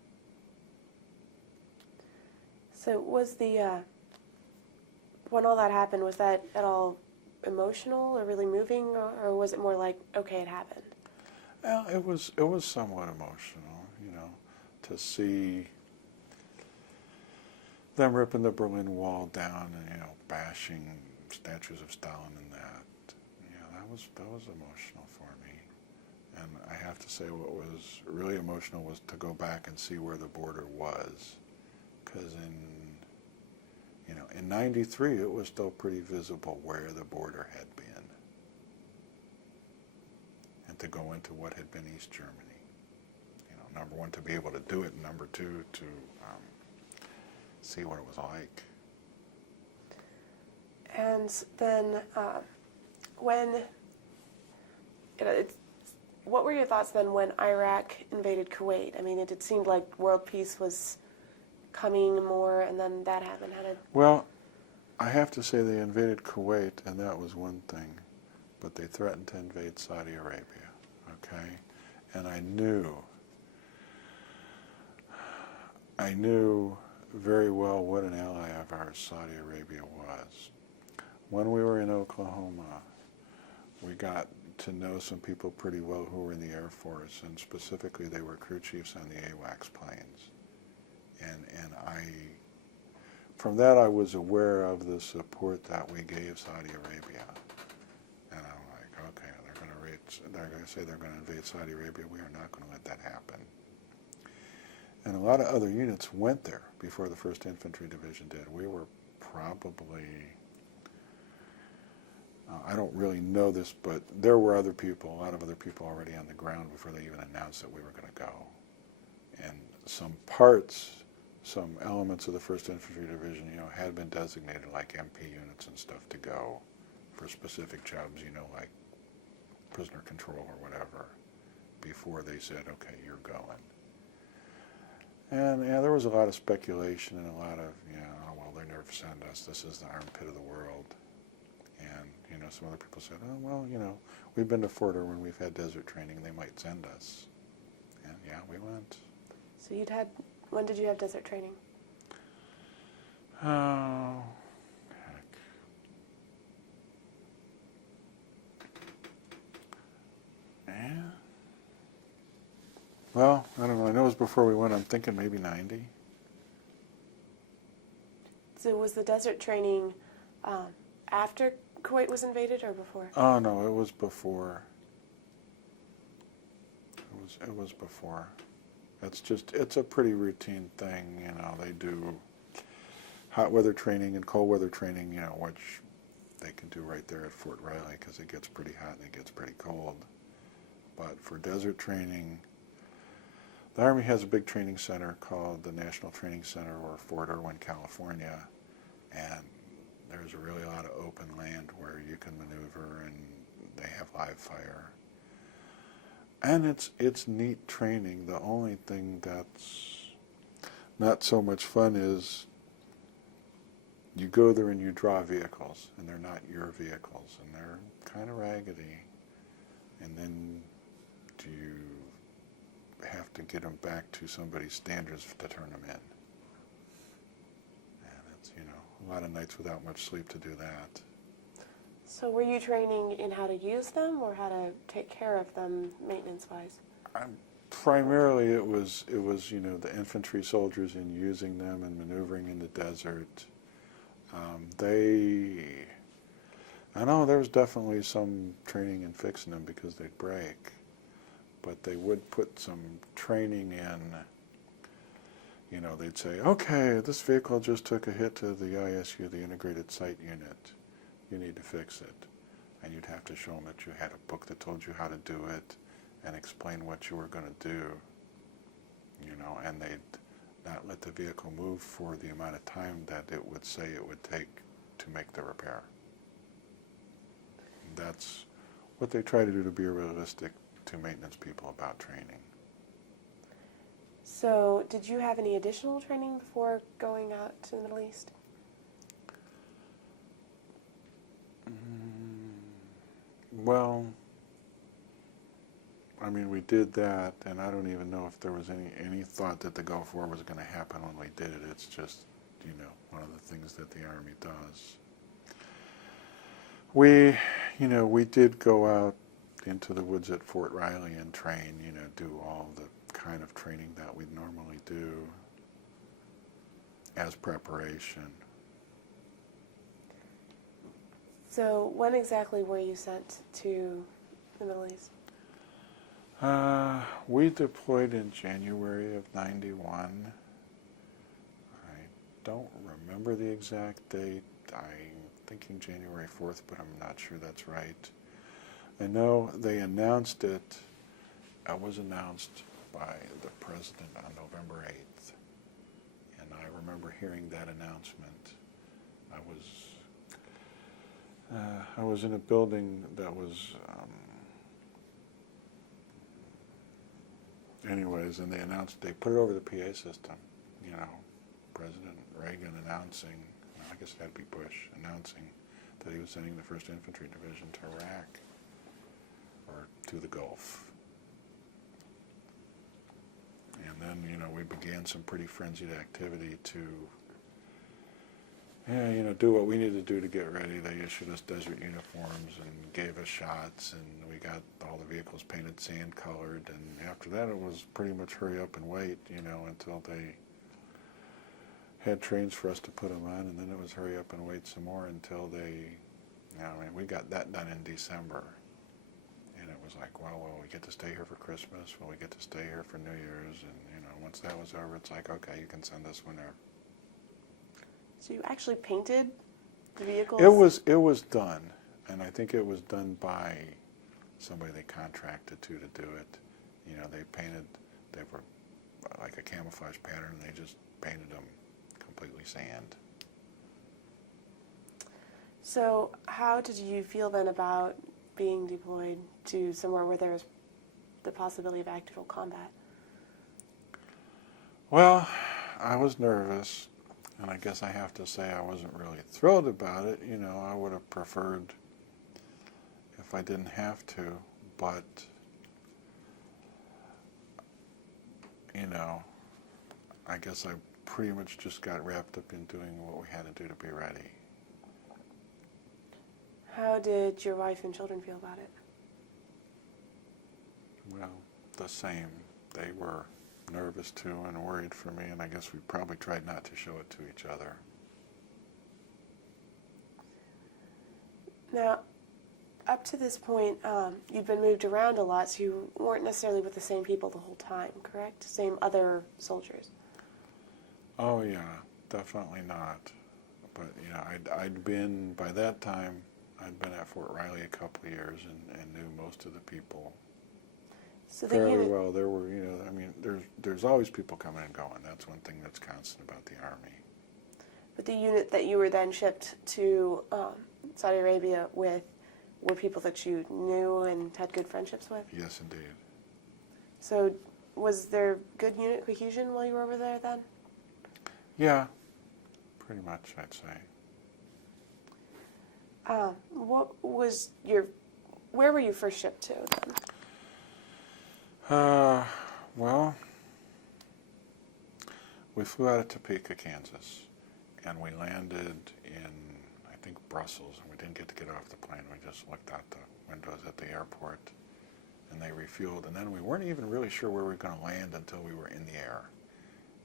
So was the, when all that happened, was that at all emotional or really moving, or was it more like, okay, it happened? Well, it was somewhat emotional, you know, to see them ripping the Berlin Wall down and, you know, bashing statues of Stalin and that. Yeah, that was emotional for me. And I have to say what was really emotional was to go back and see where the border was. Because in 93, it was still pretty visible where the border had been. And to go into what had been East Germany. You know, number one, to be able to do it, and number two, to see what it was like. And then when, what were your thoughts then when Iraq invaded Kuwait? I mean, it seemed like world peace was coming more, and then that happened. Well, I have to say they invaded Kuwait, and that was one thing, but they threatened to invade Saudi Arabia, okay? And I knew very well what an ally of ours Saudi Arabia was. When we were in Oklahoma, we got to know some people pretty well who were in the Air Force, and specifically they were crew chiefs on the AWACS planes. And from that I was aware of the support that we gave Saudi Arabia. And I'm like, okay, they're going to say they're going to invade Saudi Arabia. We are not going to let that happen. And a lot of other units went there before the First Infantry Division did. We were probably, I don't really know this, but there were a lot of other people already on the ground before they even announced that we were going to go. And some elements of the First Infantry Division, you know, had been designated like MP units and stuff to go for specific jobs, you know, like prisoner control or whatever, before they said, okay, you're going. And yeah, there was a lot of speculation and a lot of, you know, oh, well, they never send us. This is the armpit of the world. And, you know, some other people said, oh, well, you know, we've been to Fort Irwin, we've had desert training, they might send us. And yeah, we went. So when did you have desert training? Oh, heck. Yeah. Well, I don't know. I know it was before we went. I'm thinking maybe 90. So was the desert training after Kuwait was invaded or before? Oh, no, it was before. It was before. It's a pretty routine thing, you know. They do hot weather training and cold weather training, you know, which they can do right there at Fort Riley because it gets pretty hot and it gets pretty cold. But for desert training, the Army has a big training center called the National Training Center, or Fort Irwin, California, and there's really a lot of open land where you can maneuver, and they have live fire. And it's neat training. The only thing that's not so much fun is you go there and you draw vehicles, and they're not your vehicles, and they're kind of raggedy. And then you have to get them back to somebody's standards to turn them in. And it's, you know, a lot of nights without much sleep to do that. So were you training in how to use them or how to take care of them maintenance-wise? Primarily it was you know, the infantry soldiers in using them and maneuvering in the desert. I know there was definitely some training in fixing them because they'd break, but they would put some training in. You know, they'd say, okay, this vehicle just took a hit to the ISU, the Integrated Site Unit. You need to fix it. And you'd have to show them that you had a book that told you how to do it and explain what you were going to do, you know, and they'd not let the vehicle move for the amount of time that it would say it would take to make the repair. That's what they try to do, to be realistic to maintenance people about training. So did you have any additional training before going out to the Middle East? Well, I mean, we did that, and I don't even know if there was any thought that the Gulf War was going to happen when we did it. It's just, you know, one of the things that the Army does. We, we did go out into the woods at Fort Riley and train, do all the kind of training that we'd normally do as preparation. So when exactly were you sent to the Middle East? We deployed in January of '91. I don't remember the exact date. I'm thinking January 4th, but I'm not sure that's right. I know they announced it. It was announced by the president on November 8th. And I remember hearing that announcement. I was in a building that was, anyways, and they put it over the PA system, President Reagan announcing, well, I guess it had to be Bush, announcing that he was sending the First Infantry Division to Iraq, or to the Gulf. And then, we began some pretty frenzied activity to, do what we needed to do to get ready. They issued us desert uniforms and gave us shots, and we got all the vehicles painted sand colored, and after that it was pretty much hurry up and wait, until they had trains for us to put them on, and then it was hurry up and wait some more until we got that done in December. And it was like, well, will we get to stay here for Christmas? Will we get to stay here for New Year's? And, once that was over, it's like, okay, you can send us whenever. So you actually painted the vehicles? It was done, and I think it was done by somebody they contracted to do it. They were like a camouflage pattern, and they just painted them completely sand. So how did you feel then about being deployed to somewhere where there was the possibility of actual combat? Well, I was nervous, and I guess I have to say I wasn't really thrilled about it. I would have preferred if I didn't have to, but, I guess I pretty much just got wrapped up in doing what we had to do to be ready. How did your wife and children feel about it? Well, the same. They were nervous too and worried for me, and I guess we probably tried not to show it to each other. Now, up to this point, you'd been moved around a lot, so you weren't necessarily with the same people the whole time, correct? Same other soldiers? Oh yeah, definitely not. But, I'd been, by that time, I'd been at Fort Riley a couple of years and knew most of the people So fairly well. There were, there's always people coming and going. That's one thing that's constant about the Army. But the unit that you were then shipped to Saudi Arabia with were people that you knew and had good friendships with? Yes, indeed. So was there good unit cohesion while you were over there then? Yeah, pretty much, I'd say. Where were you first shipped to then? Well, we flew out of Topeka, Kansas, and we landed in, I think, Brussels, and we didn't get to get off the plane. We just looked out the windows at the airport, and they refueled, and then we weren't even really sure where we were going to land until we were in the air.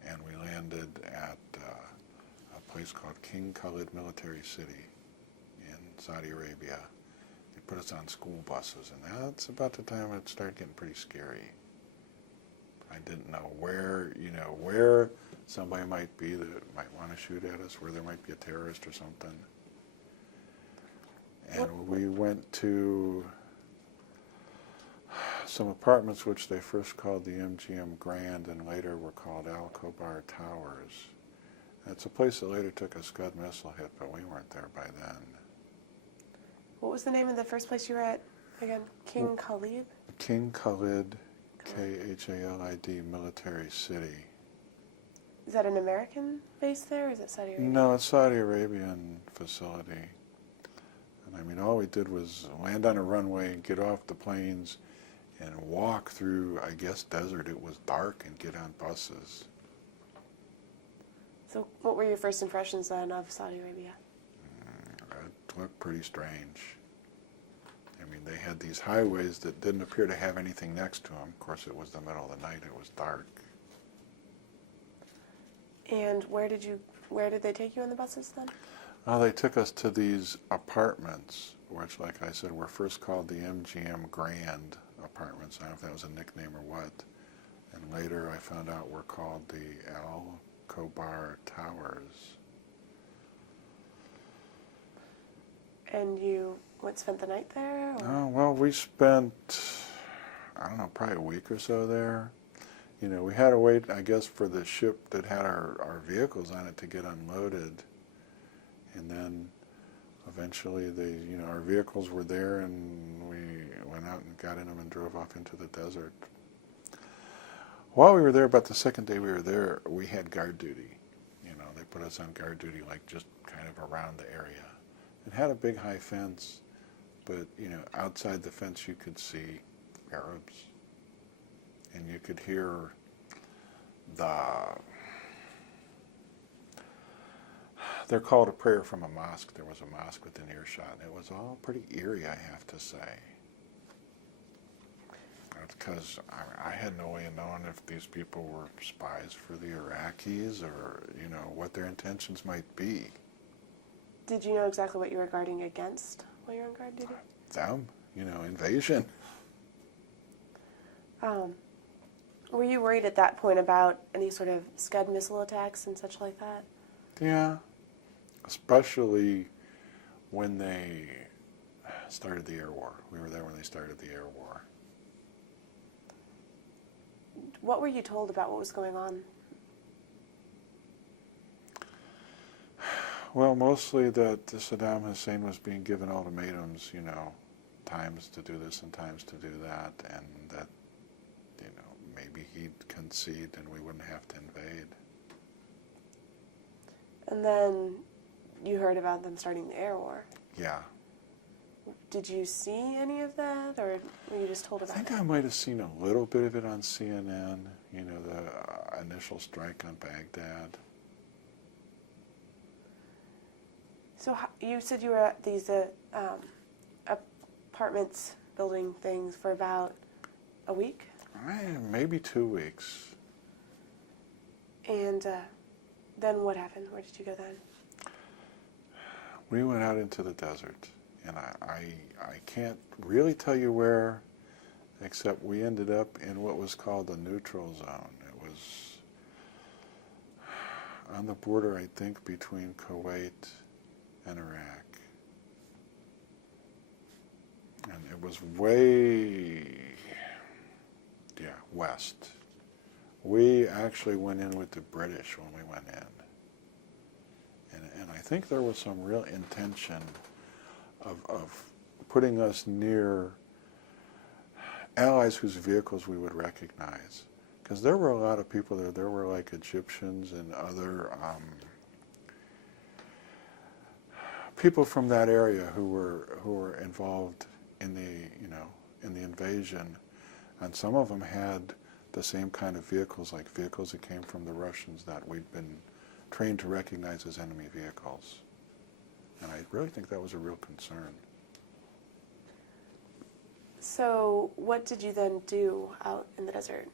And we landed at a place called King Khalid Military City in Saudi Arabia. They put us on school buses, and that's about the time it started getting pretty scary. I didn't know where somebody might be that might want to shoot at us, where there might be a terrorist or something. And we went to some apartments which they first called the MGM Grand and later were called Al Khobar Towers. It's a place that later took a Scud missile hit, but we weren't there by then. What was the name of the first place you were at again? King Khalid? King Khalid, Khalid Military City. Is that an American base there, or is it Saudi Arabia? No, it's Saudi Arabian facility. And all we did was land on a runway, get off the planes, and walk through, I guess, desert. It was dark, and get on buses. So what were your first impressions then of Saudi Arabia? It looked pretty strange. mean, they had these highways that didn't appear to have anything next to them. Of course, it was the middle of the night. It was dark. And where did they take you on the buses then? They took us to these apartments, which, like I said, were first called the MGM Grand Apartments. I don't know if that was a nickname or what. And later I found out were called the Al-Khobar Towers. And you spent the night there? Or? Oh, well, we spent, I don't know, probably a week or so there. You know, we had to wait, I guess, for the ship that had our vehicles on it to get unloaded. And then eventually our vehicles were there, and we went out and got in them and drove off into the desert. While we were there, about the second day we were there, we had guard duty. You know, they put us on guard duty, like just kind of around the area. It had a big high fence, but, you know, outside the fence you could see Arabs. And you could hear they're called a prayer from a mosque. There was a mosque within earshot, and it was all pretty eerie, I have to say. Because I had no way of knowing if these people were spies for the Iraqis or, you know, what their intentions might be. Did you know exactly what you were guarding against while you were on guard duty? Them, you know, invasion. Were you worried at that point about any sort of Scud missile attacks and such like that? Yeah, especially when they started the air war. We were there when they started the air war. What were you told about what was going on? Well, mostly that Saddam Hussein was being given ultimatums, you know, times to do this and times to do that, and that, you know, maybe he'd concede and we wouldn't have to invade. And then you heard about them starting the air war. Yeah. Did you see any of that, or were you just told about it? I think I might have seen a little bit of it on CNN, you know, the initial strike on Baghdad. So you said you were at these apartments building things for about a week? Maybe 2 weeks. And then what happened? Where did you go then? We went out into the desert, and I can't really tell you where, except we ended up in what was called the neutral zone. It was on the border, I think, between Kuwait and Iraq. And it was way, west. We actually went in with the British when we went in. And I think there was some real intention of putting us near allies whose vehicles we would recognize. Because there were a lot of people there. There were like Egyptians and other people from that area who were involved in the invasion, and some of them had the same kind of vehicles, like vehicles that came from the Russians that we'd been trained to recognize as enemy vehicles. And I really think that was a real concern. So what did you then do out in the desert?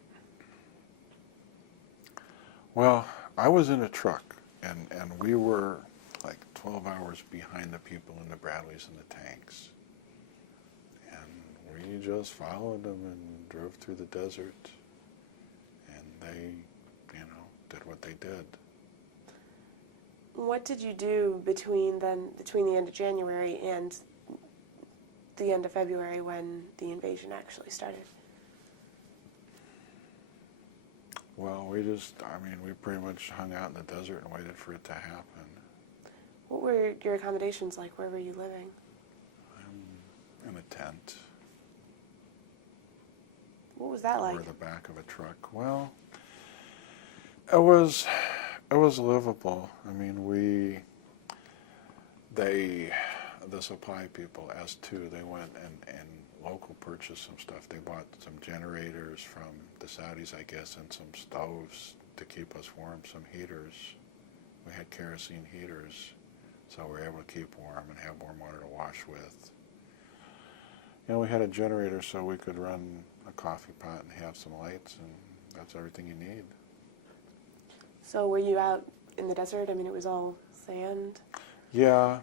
Well, I was in a truck, and we were like 12 hours behind the people in the Bradleys and the tanks. And we just followed them and drove through the desert. And they, did what they did. What did you do between the end of January and the end of February when the invasion actually started? Well, we pretty much hung out in the desert and waited for it to happen. What were your accommodations like? Where were you living? In a tent. What was that like? Or the back of a truck. Well, it was livable. I mean, the supply people, S2, they went and local purchased some stuff. They bought some generators from the Saudis, I guess, and some stoves to keep us warm, some heaters. We had kerosene heaters, so we were able to keep warm and have warm water to wash with. You know, we had a generator so we could run a coffee pot and have some lights, and that's everything you need. So were you out in the desert? I mean, it was all sand. Yeah.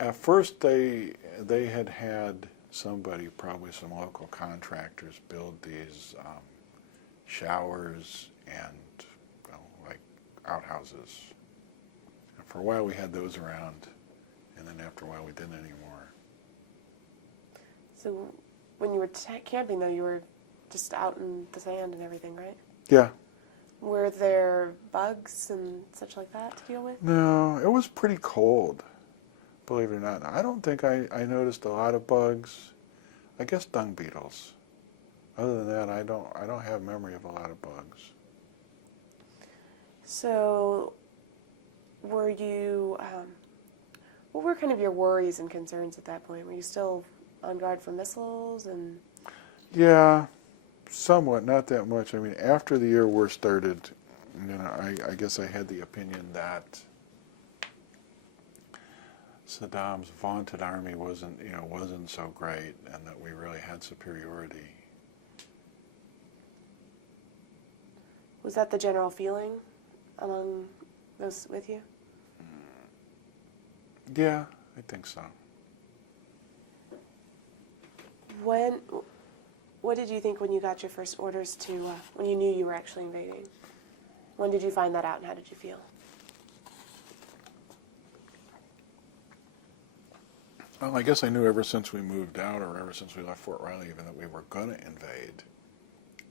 At first, they had somebody, probably some local contractors, build these showers and, well, like outhouses. And for a while, we had those around, and then after a while, we didn't anymore. So when you were camping, though, you were just out in the sand and everything, right? Yeah. Were there bugs and such like that to deal with? No, it was pretty cold, believe it or not. I don't think I noticed a lot of bugs. I guess dung beetles. Other than that, I don't have memory of a lot of bugs. So were you, what were kind of your worries and concerns at that point? Were you still on guard for missiles and... Yeah, somewhat, not that much. I mean, after the year war started, you know, I guess I had the opinion that Saddam's vaunted army wasn't so great, and that we really had superiority. Was that the general feeling among those with you? Yeah, I think so. What did you think when you got your first orders to, when you knew you were actually invading? When did you find that out, and how did you feel? Well, I guess I knew ever since we moved out, or ever since we left Fort Riley even, that we were going to invade.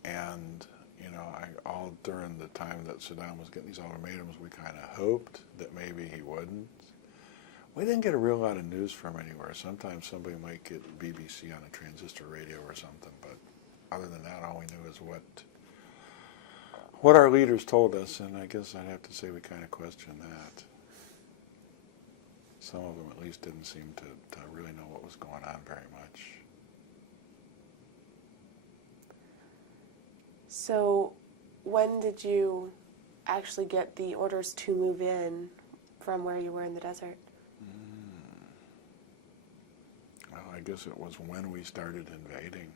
And, you know, all during the time that Saddam was getting these ultimatums, we kind of hoped that maybe he wouldn't. We didn't get a real lot of news from anywhere. Sometimes somebody might get BBC on a transistor radio or something, but other than that, all we knew is what our leaders told us, and I guess I'd have to say we kind of questioned that. Some of them at least didn't seem to really know what was going on very much. So when did you actually get the orders to move in from where you were in the desert? Well, I guess it was when we started invading,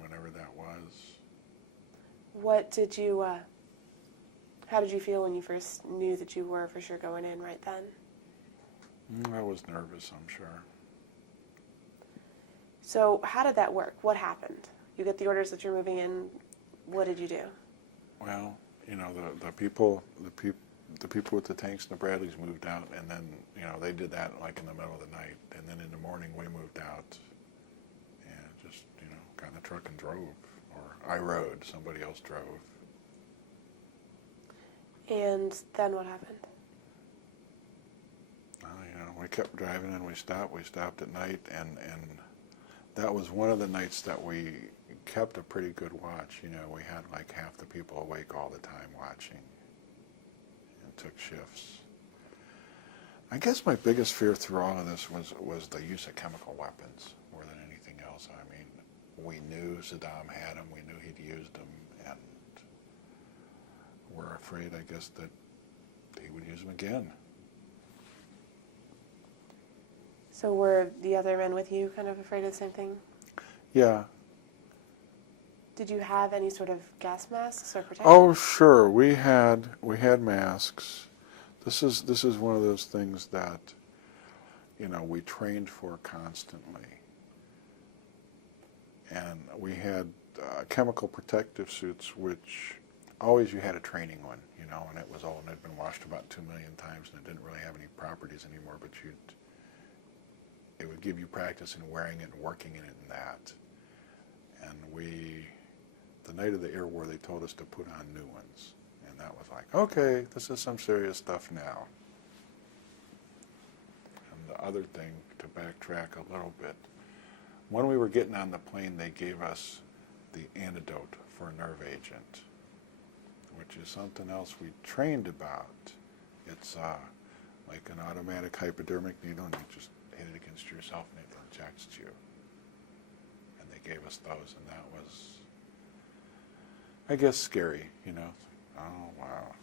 whenever that was. What did you, how did you feel when you first knew that you were for sure going in right then? I was nervous, I'm sure. So how did that work? What happened? You get the orders that you're moving in. What did you do? Well, you know, the people with the tanks and the Bradleys moved out, and then, you know, they did that like in the middle of the night, and then in the morning we moved out and just, you know, got in the truck and drove, or I rode, somebody else drove. And then what happened? You know, we kept driving and we stopped at night, and that was one of the nights that we kept a pretty good watch. You know, we had like half the people awake all the time watching, and took shifts. I guess my biggest fear through all of this was the use of chemical weapons more than anything else. I mean, we knew Saddam had them, we knew he'd used them, and we're afraid, I guess, that he would use them again. So were the other men with you kind of afraid of the same thing? Yeah. Did you have any sort of gas masks or protection? Oh, sure. We had masks. This is one of those things that, you know, we trained for constantly. And we had chemical protective suits, which always you had a training one, you know, and it was old and it had been washed about 2 million times and it didn't really have any properties anymore, but it would give you practice in wearing it and working in it and that. And the night of the air war, they told us to put on new ones. And that was like, okay, this is some serious stuff now. And the other thing, to backtrack a little bit, when we were getting on the plane, they gave us the antidote for a nerve agent, which is something else we trained about. It's like an automatic hypodermic needle, and you just hit it against yourself and it injects you. And they gave us those, and that was, I guess, scary, you know. Oh, wow.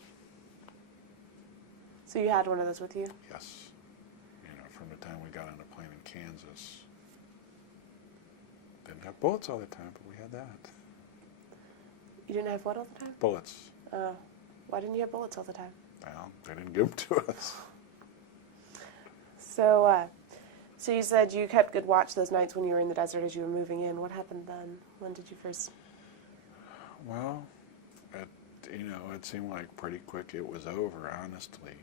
So you had one of those with you? Yes. You know, from the time we got on a plane in Kansas. Didn't have bullets all the time, but we had that. You didn't have what all the time? Bullets. Why didn't you have bullets all the time? Well, they didn't give them to us. So, so you said you kept good watch those nights when you were in the desert as you were moving in. What happened then? When did you first? Well, it seemed like pretty quick it was over, honestly.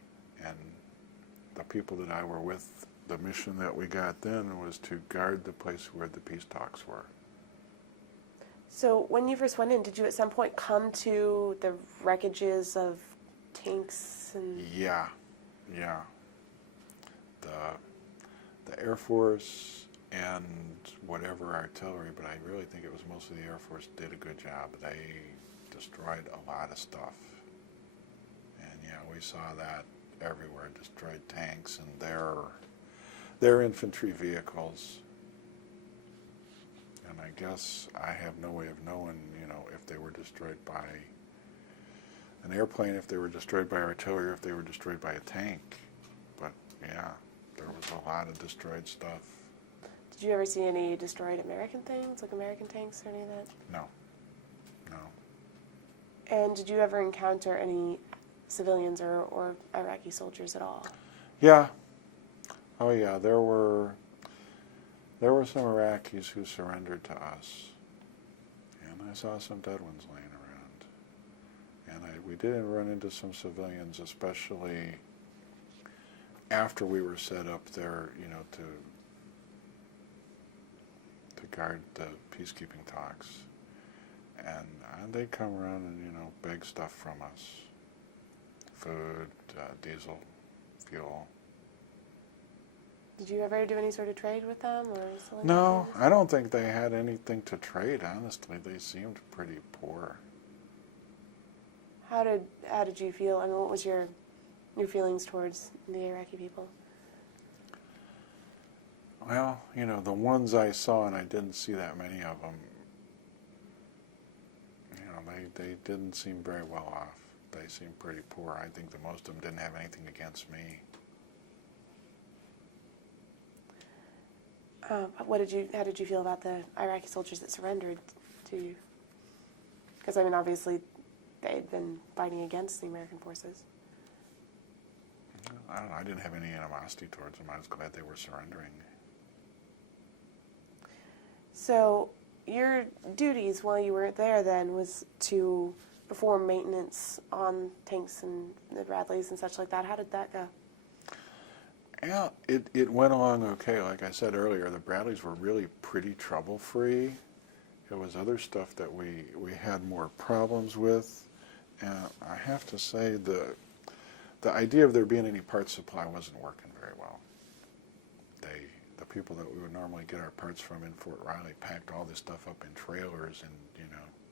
And the people that I were with, the mission that we got then was to guard the place where the peace talks were. So when you first went in, did you at some point come to the wreckages of tanks and? Yeah. The Air Force and whatever artillery, but I really think it was mostly the Air Force did a good job. They destroyed a lot of stuff. And yeah, we saw that everywhere, destroyed tanks and their infantry vehicles. And I guess I have no way of knowing, if they were destroyed by an airplane, if they were destroyed by artillery, if they were destroyed by a tank. But yeah, there was a lot of destroyed stuff. Did you ever see any destroyed American things, like American tanks or any of that? No. And did you ever encounter any civilians or Iraqi soldiers at all? Yeah. Oh yeah, there were some Iraqis who surrendered to us. And I saw some dead ones laying around. And we did run into some civilians, especially after we were set up there, to guard the peacekeeping talks. And they'd come around and, beg stuff from us. Food, diesel, fuel. Did you ever do any sort of trade with them? Or something like No, that? I don't think they had anything to trade, honestly. They seemed pretty poor. How did you feel? I mean, what was your feelings towards the Iraqi people? Well, the ones I saw, and I didn't see that many of them, they didn't seem very well off. They seemed pretty poor. I think that most of them didn't have anything against me. How did you feel about the Iraqi soldiers that surrendered to you? Because, I mean, obviously, they'd been fighting against the American forces. I don't know. I didn't have any animosity towards them. I was glad they were surrendering. So your duties while you were there then was to perform maintenance on tanks and the Bradleys and such like that. How did that go? Yeah, it went along okay. Like I said earlier, the Bradleys were really pretty trouble-free. It was other stuff that we had more problems with. And I have to say the idea of there being any parts supply wasn't working very well. The people that we would normally get our parts from in Fort Riley packed all this stuff up in trailers and,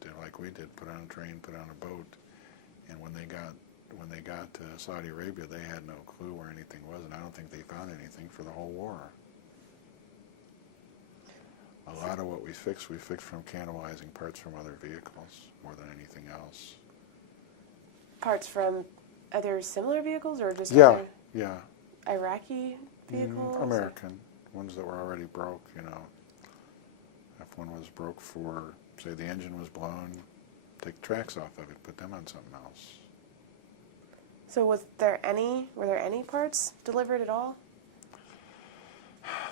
did like we did, put on a train, put on a boat. And when they got to Saudi Arabia, they had no clue where anything was, and I don't think they found anything for the whole war. A lot of what we fixed from cannibalizing parts from other vehicles more than anything else. Parts from other similar vehicles or just Yeah, other yeah. Iraqi vehicles? American, ones that were already broke, If one was broke for, say, the engine was blown, take the tracks off of it, put them on something else. So were there any parts delivered at all?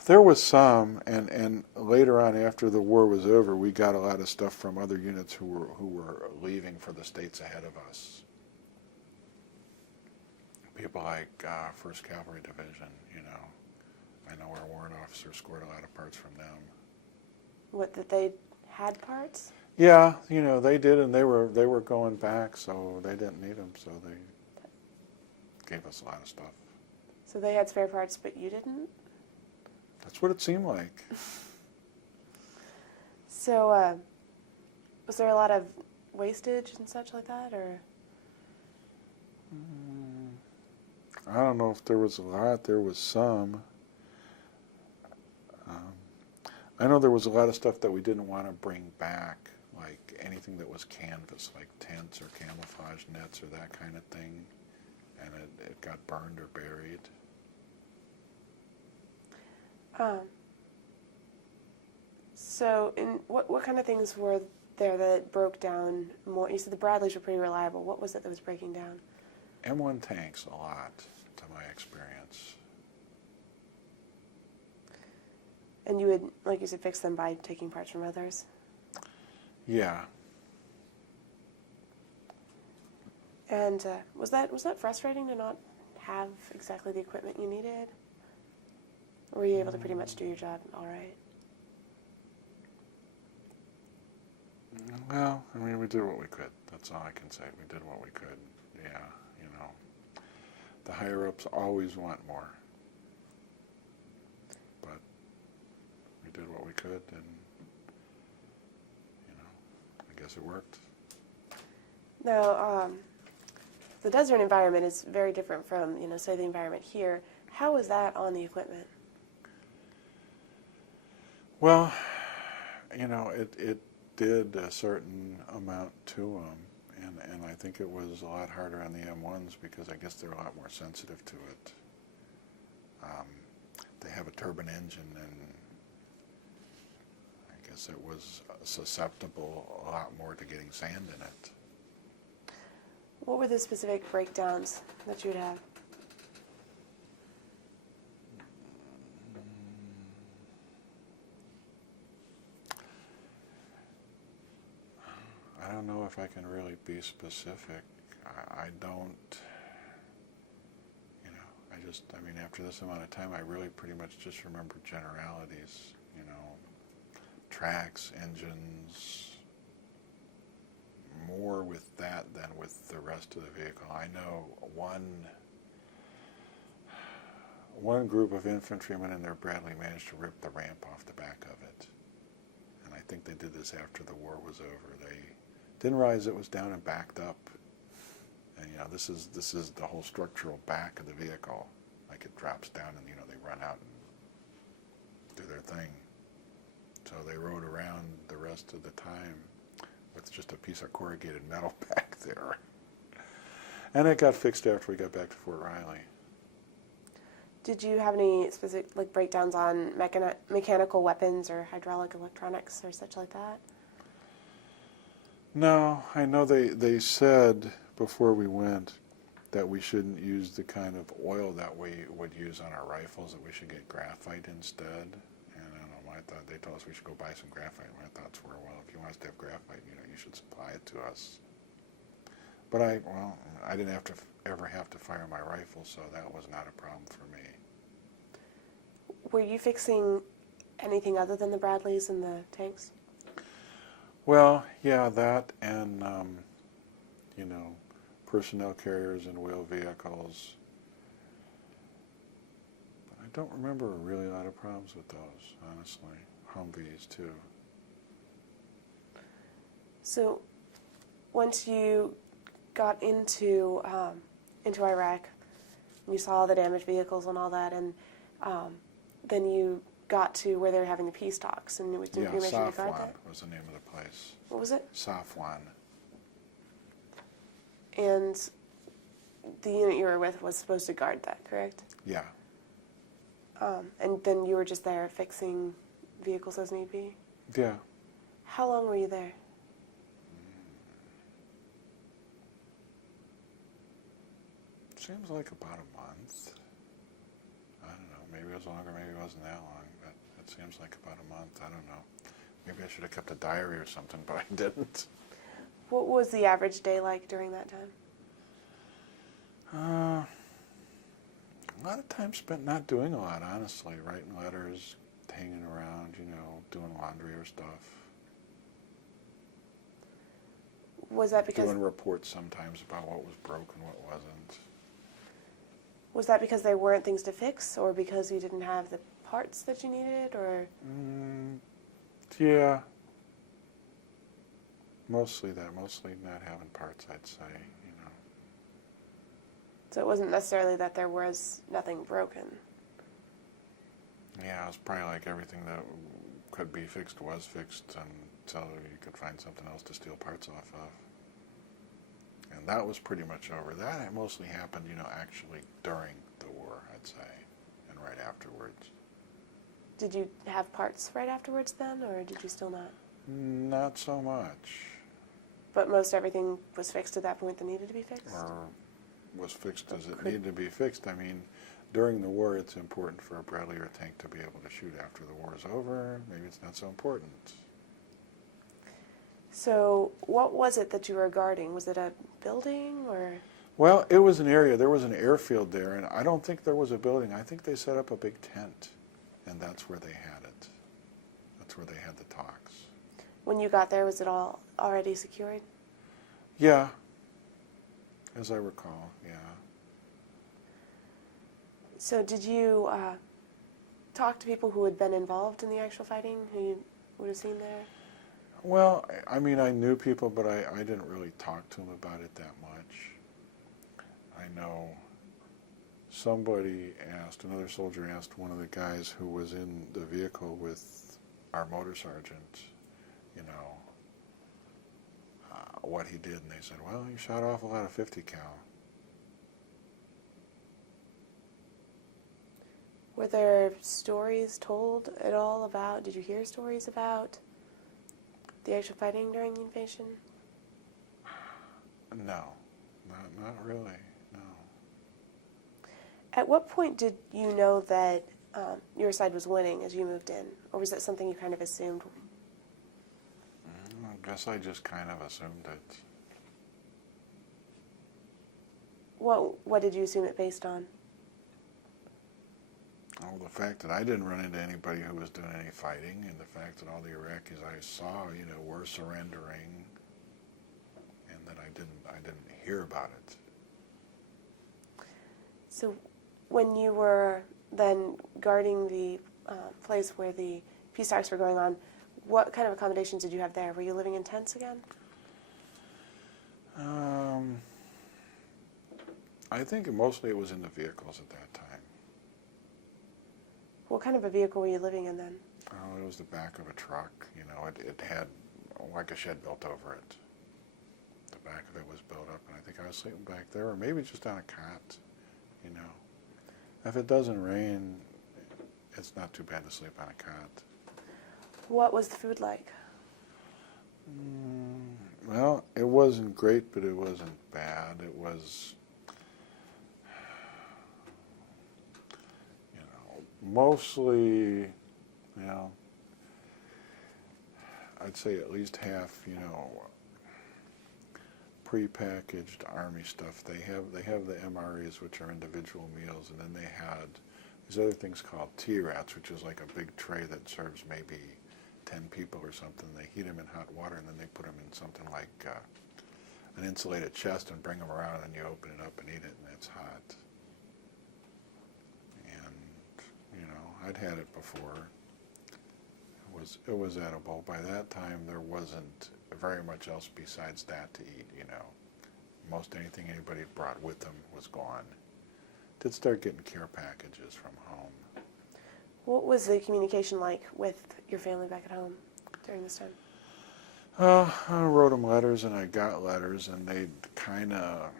There was some, and later on after the war was over, we got a lot of stuff from other units who were leaving for the states ahead of us. People like First Cavalry Division, I know our warrant officer scored a lot of parts from them. What, that they had parts? Yeah, they did, and they were going back, so they didn't need them, so they gave us a lot of stuff. So they had spare parts, but you didn't? That's what it seemed like. So, was there a lot of wastage and such like that, or? I don't know if there was a lot. There was some. I know there was a lot of stuff that we didn't want to bring back, like anything that was canvas, like tents or camouflage nets or that kind of thing, and it got burned or buried. So, what kind of things were there that broke down more? You said the Bradleys were pretty reliable. What was it that was breaking down? M1 tanks a lot, to my experience. And you would, like you said, fix them by taking parts from others? Yeah. And was that frustrating to not have exactly the equipment you needed? Or were you able to pretty much do your job all right? Well, I mean, we did what we could. That's all I can say. We did what we could. Yeah, you know. The higher-ups always want more. But we did what we could, and, you know, I guess it worked. Now, the desert environment is very different from, say the environment here. How was that on the equipment? Well, you know, it did a certain amount to them, and I think it was a lot harder on the M1s because I guess they're a lot more sensitive to it. They have a turbine engine, and I guess it was susceptible a lot more to getting sand in it. What were the specific breakdowns that you'd have? I don't know if I can really be specific. I don't, you know, I mean, after this amount of time, I really pretty much just remember generalities, you know, tracks, engines, more with that than with the rest of the vehicle. I know one group of infantrymen in their Bradley managed to rip the ramp off the back of it. And I think they did this after the war was over. They didn't realize it was down and backed up. And, you know, this is the whole structural back of the vehicle. Like it drops down and, you know, they run out and do their thing. So they rode around the rest of the time with just a piece of corrugated metal back there. And it got fixed after we got back to Fort Riley. Did you have any specific breakdowns on mechanical weapons or hydraulic electronics or such like that? No, I know they said before we went that we shouldn't use the kind of oil that we would use on our rifles, that we should get graphite instead. And I don't know, they told us we should go buy some graphite. My thoughts were, well, if you want us to have graphite, you know, you should supply it to us. But I didn't ever have to fire my rifle, so that was not a problem for me. Were you fixing anything other than the Bradleys and the tanks? Well, yeah, that and, you know, personnel carriers and wheel vehicles. But I don't remember a really lot of problems with those, honestly. Humvees, too. So, once you got into Iraq, and you saw the damaged vehicles and all that, and then you got to where they were having the peace talks, and you mentioned to guard Safwan that? was the name of the place. What was it? Safwan. And the unit you were with was supposed to guard that, correct? Yeah. And then you were just there fixing vehicles as need be? Yeah. How long were you there? Seems like about a month. I don't know. Maybe it was longer, maybe it wasn't that long, but it seems like about a month. I don't know. Maybe I should have kept a diary or something, but I didn't. What was the average day like during that time? A lot of time spent not doing a lot, honestly. Writing letters, hanging around, you know, doing laundry or stuff. Was that because Doing reports sometimes about what was broken, what wasn't. Was that because there weren't things to fix, or because you didn't have the parts that you needed, or? Yeah. Mostly that. Mostly not having parts, I'd say, you know. So it wasn't necessarily that there was nothing broken. Yeah, it was probably like everything that could be fixed was fixed until you could find something else to steal parts off of. And that was pretty much over. That mostly happened, you know, actually during the war, I'd say, and right afterwards. Did you have parts right afterwards then, or did you still not? Not so much. But most everything was fixed at that point that needed to be fixed? Or was fixed as it needed to be fixed. I mean, during the war, it's important for a Bradley or a tank to be able to shoot after the war is over. Maybe it's not so important. So what was it that you were guarding? Was it a building or? Well, it was an area. There was an airfield there, and I don't think there was a building. I think they set up a big tent, and that's where they had it. That's where they had the talks. When you got there, was it all already secured? Yeah, as I recall, yeah. So did you talk to people who had been involved in the actual fighting, who you would have seen there? Well, I mean, I knew people, but I didn't really talk to them about it that much. I know another soldier asked one of the guys who was in the vehicle with our motor sergeant, you know, what he did, and they said, well, he shot off a lot of 50 cal. Were there stories told at all about, did you hear stories about the actual fighting during the invasion? No, not really, no. At what point did you know that your side was winning as you moved in? Or was that something you kind of assumed? I guess I just kind of assumed it. What did you assume it based on? Well, the fact that I didn't run into anybody who was doing any fighting, and the fact that all the Iraqis I saw, you know, were surrendering, and that I didn't hear about it. So when you were then guarding the place where the peace talks were going on, what kind of accommodations did you have there? Were you living in tents again? I think mostly it was in the vehicles at that time. What kind of a vehicle were you living in then? Oh, it was the back of a truck. You know, it had like a shed built over it. The back of it was built up, and I think I was sleeping back there, or maybe just on a cot, you know. If it doesn't rain, it's not too bad to sleep on a cot. What was the food like? Well, it wasn't great, but it wasn't bad. It was, you know, mostly, you know, I'd say at least half, you know, prepackaged Army stuff. They have the MREs, which are individual meals, and then they had these other things called T-rats, which is like a big tray that serves maybe 10 people or something. They heat them in hot water, and then they put them in something like an insulated chest and bring them around, and you open it up and eat it, and it's hot. And, you know, I'd had it before. It was edible. By that time, there wasn't very much else besides that to eat, you know. Most anything anybody brought with them was gone. Did start getting care packages from home. What was the communication like with your family back at home during this time? I wrote them letters, and I got letters, and they'd kind of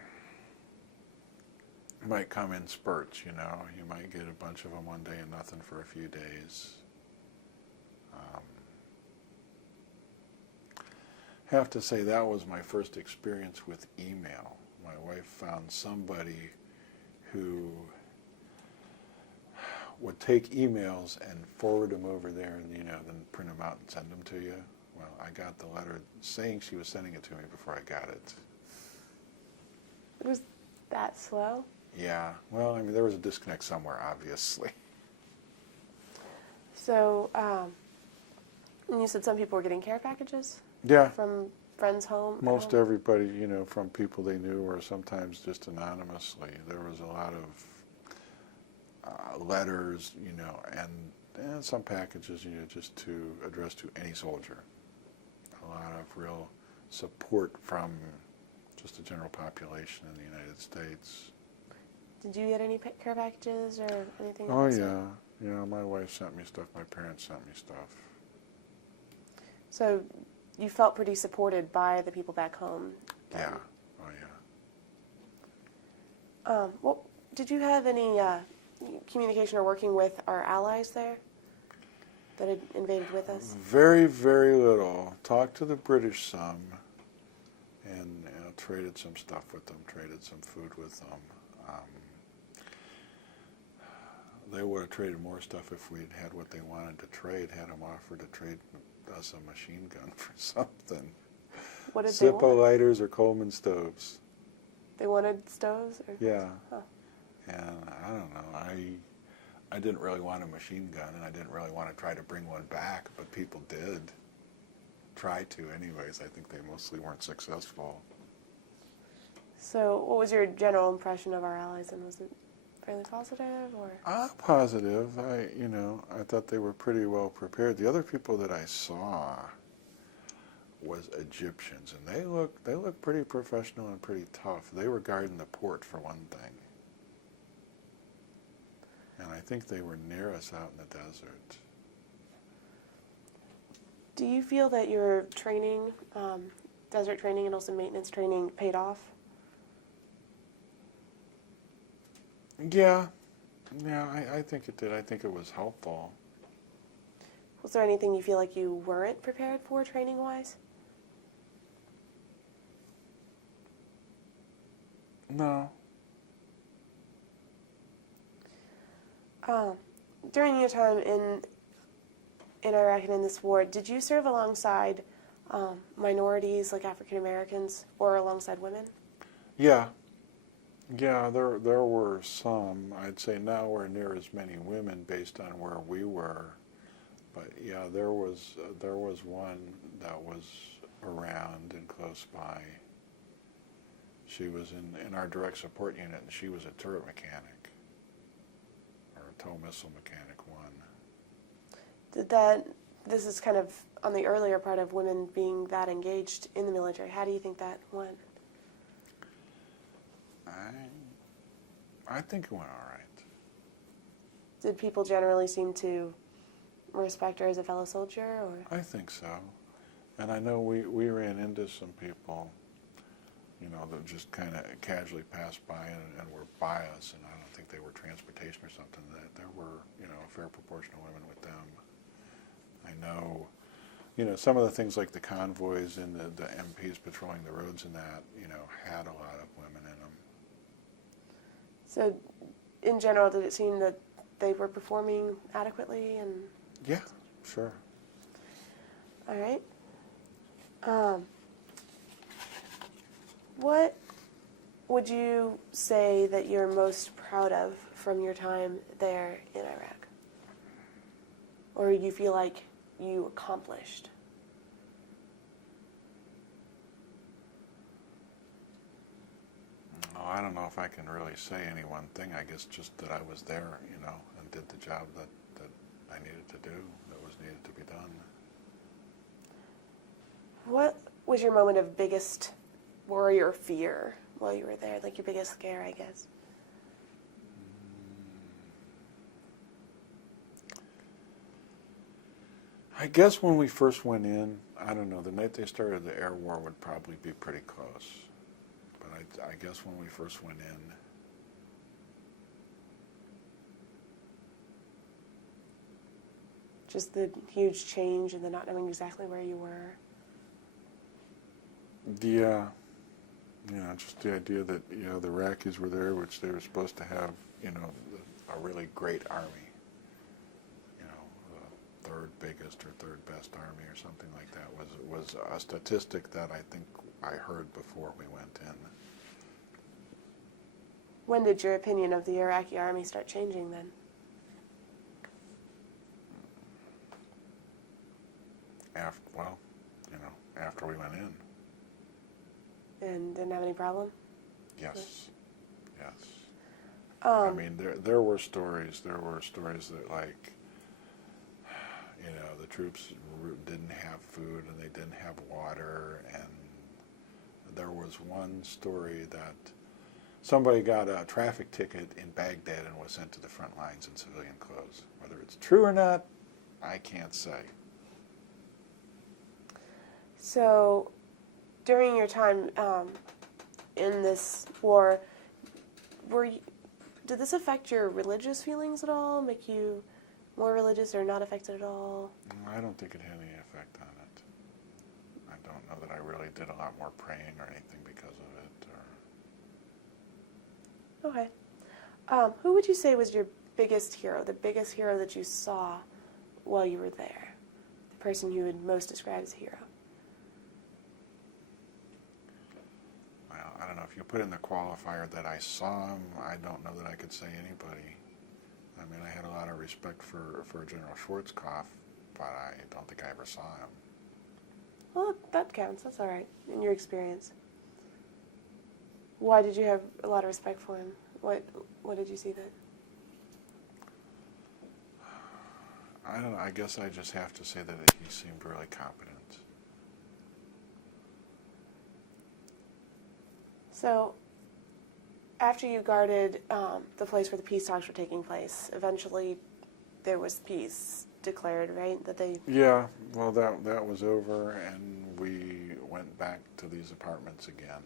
might come in spurts, you know. You might get a bunch of them one day and nothing for a few days. Have to say that was my first experience with email. My wife found somebody who would take emails and forward them over there, and, you know, then print them out and send them to you. Well, I got the letter saying she was sending it to me before I got it. It was that slow? Yeah, well, I mean, there was a disconnect somewhere, obviously. So, and you said some people were getting care packages? Yeah. From friends home? Most everybody, you know, from people they knew, or sometimes just anonymously. There was a lot of letters, you know, and some packages, you know, just to address to any soldier. A lot of real support from just the general population in the United States. Did you get any care packages or anything? Oh, yeah. You know, my wife sent me stuff. My parents sent me stuff. So you felt pretty supported by the people back home? Yeah. Oh, yeah. Well, did you have any communication or working with our allies there? that had invaded with us? Very, very little. Talked to the British some, and traded some stuff with them, traded some food with them. They would have traded more stuff if we'd had what they wanted to trade, had them offered to trade us a machine gun for something. What did they Zippo want? lighters or Coleman stoves. They wanted stoves? Or? Yeah. Huh. And I don't know, I didn't really want a machine gun, and I didn't really want to try to bring one back, but people did try to anyways. I think they mostly weren't successful. So what was your general impression of our allies, and was it fairly positive, or? Positive. I thought they were pretty well prepared. The other people that I saw was Egyptians, and they looked pretty professional and pretty tough. They were guarding the port for one thing. And I think they were near us out in the desert. Do you feel that your training, desert training and also maintenance training, paid off? Yeah, I think it did. I think it was helpful. Was there anything you feel like you weren't prepared for training-wise? No. During your time in Iraq and in this war, did you serve alongside minorities like African Americans or alongside women? Yeah. Yeah, there were some. I'd say nowhere near as many women based on where we were. But yeah, there was one that was around and close by. She was in our direct support unit, and she was a turret mechanic, or a tow missile mechanic one. This is kind of on the earlier part of women being that engaged in the military. How do you think that went? I think it went all right. Did people generally seem to respect her as a fellow soldier, or? I think so. And I know we ran into some people, that just kind of casually passed by and were by us, and I don't think they were transportation or something. That there were, a fair proportion of women with them. I know, some of the things like the convoys and the MPs patrolling the roads and that, had a lot of women in them. So, in general, did it seem that they were performing adequately? And yeah, sure. All right. What would you say that you're most proud of from your time there in Iraq? Or you feel like you accomplished? Oh, I don't know if I can really say any one thing. I guess just that I was there, and did the job that I needed to do, that was needed to be done. What was your moment of biggest worry or fear while you were there? Like your biggest scare, I guess? I guess when we first went in, I don't know, the night they started the air war would probably be pretty close. But I guess when we first went in, Just the huge change and the not knowing exactly where you were? yeah, just the idea that, the Iraqis were there, which they were supposed to have, a really great army. The third biggest or third best army or something like that was a statistic that I think I heard before we went in. When did your opinion of the Iraqi army start changing then? After we went in. And didn't have any problem? Yes. Yes. Um, I mean, there were stories. There were stories that, like, the troops didn't have food and they didn't have water. And there was one story that somebody got a traffic ticket in Baghdad and was sent to the front lines in civilian clothes. Whether it's true or not, I can't say. So, during your time in this war, did this affect your religious feelings at all? Make you more religious or not affected at all? I don't think it had any effect on it. I don't know that I really did a lot more praying or anything because of it. Okay. Who would you say was your biggest hero, the biggest hero that you saw while you were there? The person you would most describe as a hero? Well, I don't know. If you put in the qualifier that I saw him, I don't know that I could say anybody. I mean, I had a lot of respect for General Schwarzkopf, but I don't think I ever saw him. Well, that counts. That's all right, in your experience. Why did you have a lot of respect for him? What did you see that? I don't know. I guess I just have to say that he seemed really competent. So, after you guarded the place where the peace talks were taking place, eventually there was peace declared, right? That they. Yeah, well, that was over, and we went back to these apartments again.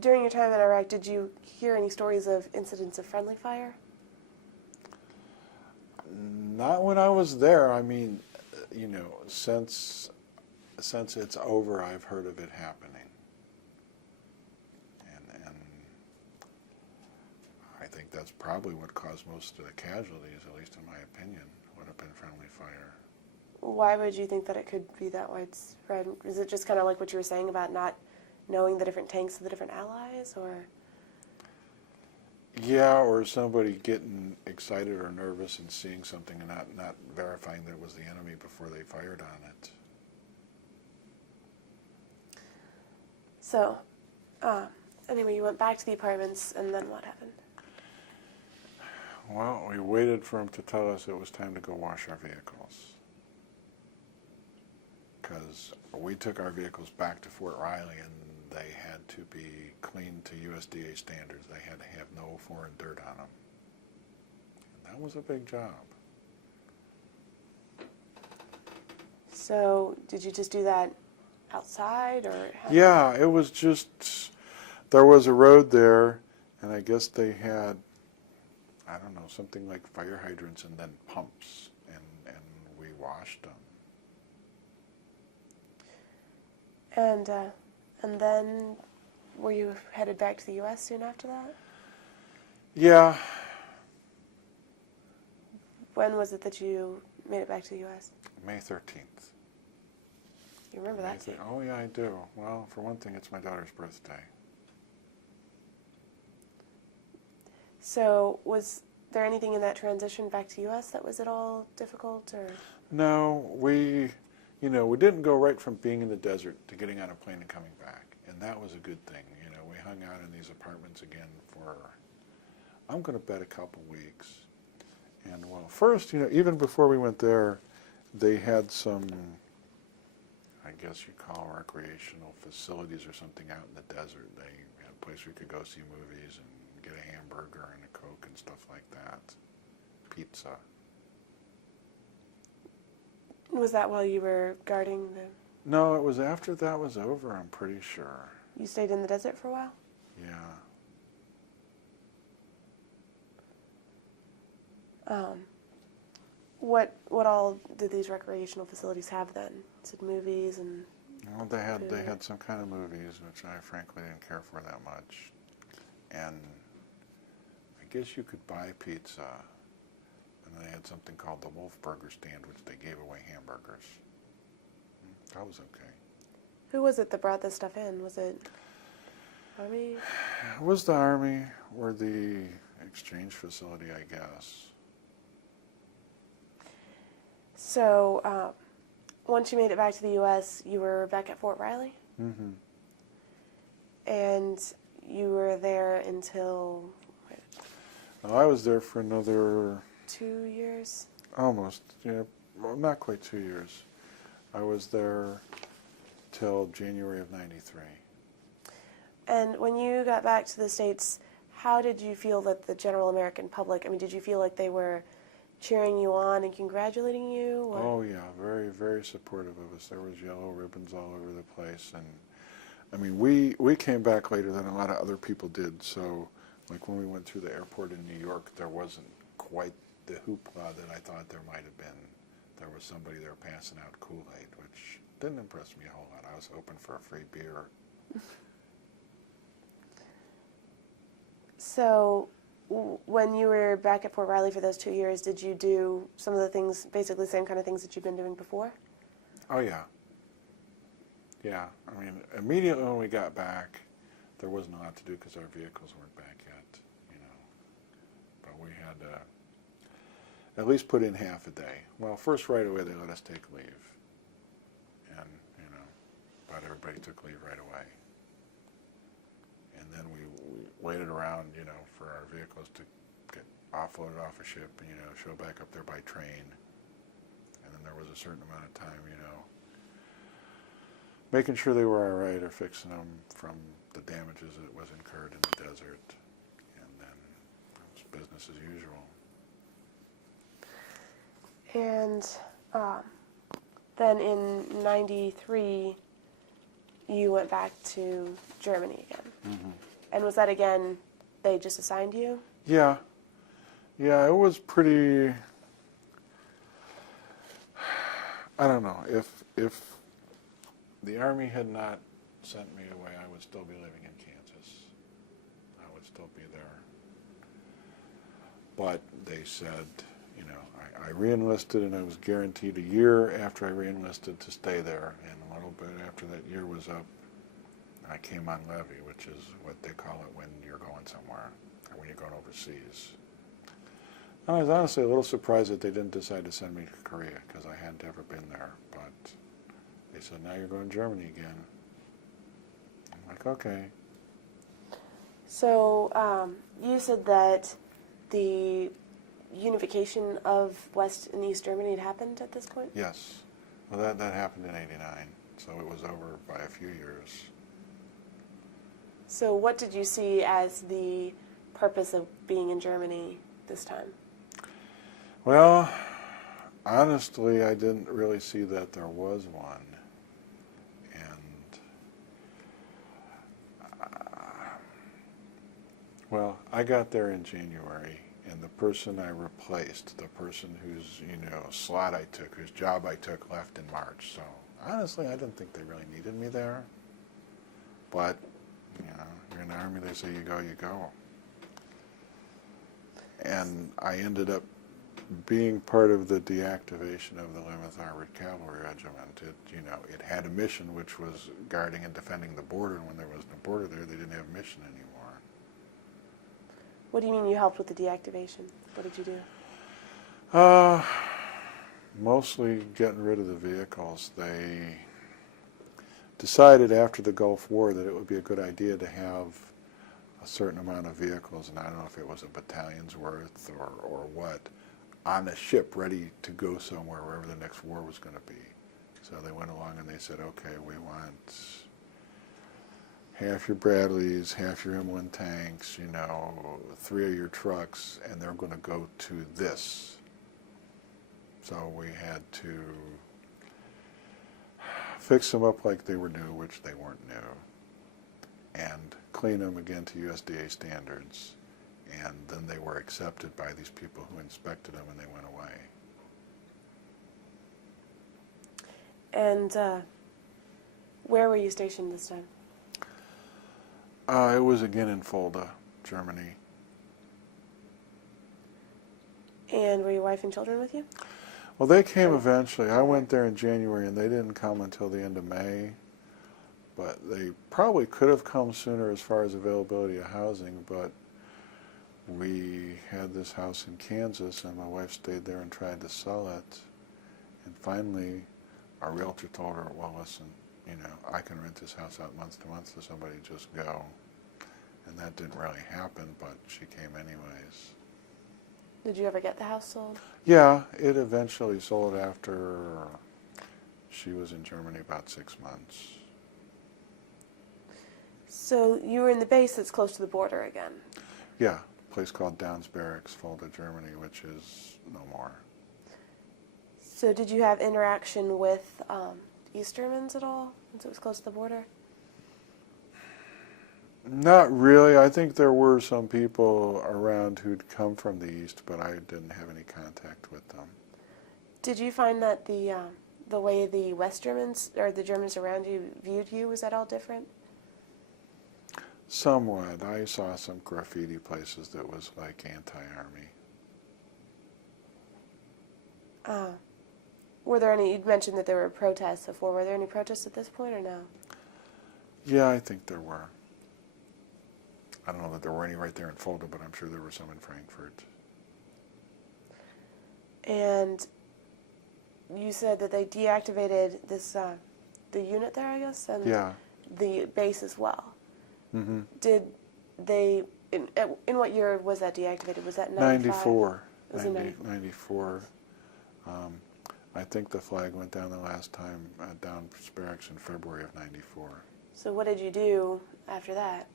During your time in Iraq, did you hear any stories of incidents of friendly fire? Not when I was there. I mean, you know, since it's over, I've heard of it happening, and I think that's probably what caused most of the casualties, at least in my opinion, would have been friendly fire. Why would you think that it could be that widespread? Is it just kind of like what you were saying about not knowing the different tanks of the different allies, or? Yeah, or somebody getting excited or nervous and seeing something and not verifying that it was the enemy before they fired on it. So, anyway, you went back to the apartments, and then what happened? Well, we waited for him to tell us it was time to go wash our vehicles. Because we took our vehicles back to Fort Riley, and they had to be cleaned to USDA standards. They had to have no foreign dirt on them. And that was a big job. So, did you just do that outside, or? Yeah, it was just, there was a road there, and I guess they had, I don't know, something like fire hydrants and then pumps, and we washed them. And then, were you headed back to the U.S. soon after that? Yeah. When was it that you made it back to the U.S.? May 13th. You remember that too? Oh, yeah, I do. Well, for one thing, it's my daughter's birthday. So, was there anything in that transition back to U.S. that was at all difficult, or? No, we didn't go right from being in the desert to getting on a plane and coming back. And that was a good thing. You know, we hung out in these apartments again for, I'm going to bet, a couple weeks. And, well, first, even before we went there, they had some, I guess you call recreational facilities or something out in the desert. They had a place where you could go see movies and get a hamburger and a Coke and stuff like that. Pizza. Was that while you were guarding the... No, it was after that was over, I'm pretty sure. You stayed in the desert for a while? Yeah. What all did these recreational facilities have then? Is it movies and... Well, they had some kind of movies, which I frankly didn't care for that much. And I guess you could buy pizza. And they had something called the Wolf Burger Stand, which they gave away hamburgers. That was okay. Who was it that brought this stuff in? Was it Army? It was the Army or the exchange facility, I guess. So, once you made it back to the U.S., you were back at Fort Riley? Mm-hmm. And you were there until... Well, I was there for another... 2 years? Almost, yeah. Well, not quite 2 years. I was there till January of '93. And when you got back to the States, how did you feel that the general American public, I mean, did you feel like they were cheering you on and congratulating you? Or? Oh, yeah, very, very supportive of us. There was yellow ribbons all over the place. And, I mean, we came back later than a lot of other people did, so Like when we went through the airport in New York, there wasn't quite the hoopla that I thought there might have been. There was somebody there passing out Kool-Aid, which didn't impress me a whole lot. I was hoping for a free beer. So, when you were back at Fort Riley for those 2 years, did you do some of the things, basically the same kind of things that you've been doing before? Oh, yeah. Yeah. I mean, immediately when we got back, there wasn't a lot to do because our vehicles weren't back yet, you know. But we had to at least put in half a day. Well, first right away they let us take leave. And, you know, about everybody took leave right away. And then we waited around, you know, for our vehicles to get offloaded off a ship and, you know, show back up there by train. And then there was a certain amount of time, you know, making sure they were all right or fixing them from the damages that was incurred in the desert. And then it was business as usual. And then in '93, you went back to Germany again. Mm-hmm. And was that again, they just assigned you? Yeah. Yeah, it was pretty, I don't know, if the Army had not sent me away, I would still be living in Kansas. I would still be there. But they said, you know, I re-enlisted and I was guaranteed a year after I re-enlisted to stay there. And a little bit after that year was up, I came on levy, which is what they call it when you're going somewhere, or when you're going overseas. And I was honestly a little surprised that they didn't decide to send me to Korea, because I hadn't ever been there. But they said, now you're going to Germany again. I'm like, okay. So you said that the unification of West and East Germany had happened at this point? Yes. Well, that happened in '89, so it was over by a few years. So what did you see as the purpose of being in Germany this time? Well, honestly, I didn't really see that there was one. And, well, I got there in January, and the person I replaced, the person whose, you know, slot I took, whose job I took, left in March. So, honestly, I didn't think they really needed me there. But, you know, you're in the Army, they say you go, you go. And I ended up being part of the deactivation of the 11th Armored Cavalry Regiment. It had a mission which was guarding and defending the border, and when there wasn't a border there, they didn't have a mission anymore. What do you mean you helped with the deactivation? What did you do? Mostly getting rid of the vehicles. They decided after the Gulf War that it would be a good idea to have a certain amount of vehicles, and I don't know if it was a battalion's worth or what, on a ship ready to go somewhere, wherever the next war was going to be. So they went along and they said, okay, we want half your Bradleys, half your M1 tanks, 3 of your trucks, and they're going to go to this. So we had to fix them up like they were new, which they weren't new, and clean them again to USDA standards. And then they were accepted by these people who inspected them, and they went away. And where were you stationed this time? It was again in Fulda, Germany. And were your wife and children with you? Well, they came eventually. I went there in January, and they didn't come until the end of May. But they probably could have come sooner as far as availability of housing, but we had this house in Kansas, and my wife stayed there and tried to sell it. And finally, our realtor told her, well, listen, I can rent this house out month to month to somebody, just go. And that didn't really happen, but she came anyways. Did you ever get the house sold? Yeah, it eventually sold after she was in Germany about 6 months. So you were in the base that's close to the border again? Yeah, a place called Downs Barracks, Fulda, Germany, which is no more. So did you have interaction with East Germans at all, since it was close to the border? Not really. I think there were some people around who'd come from the East, but I didn't have any contact with them. Did you find that the way the West Germans or the Germans around you viewed you was at all different? Somewhat. I saw some graffiti places that was like anti-army. Were there any, you'd mentioned that there were protests before, were there any protests at this point or no? Yeah, I think there were. I don't know that there were any right there in Fulda, but I'm sure there were some in Frankfurt. And you said that they deactivated this, the unit there, I guess, and Yeah. the base as well. Mm-hmm. Did they, in what year was that deactivated? Was that 95? 94. Was it 94. I think the flag went down the last time down barracks in February of 94. So what did you do after that?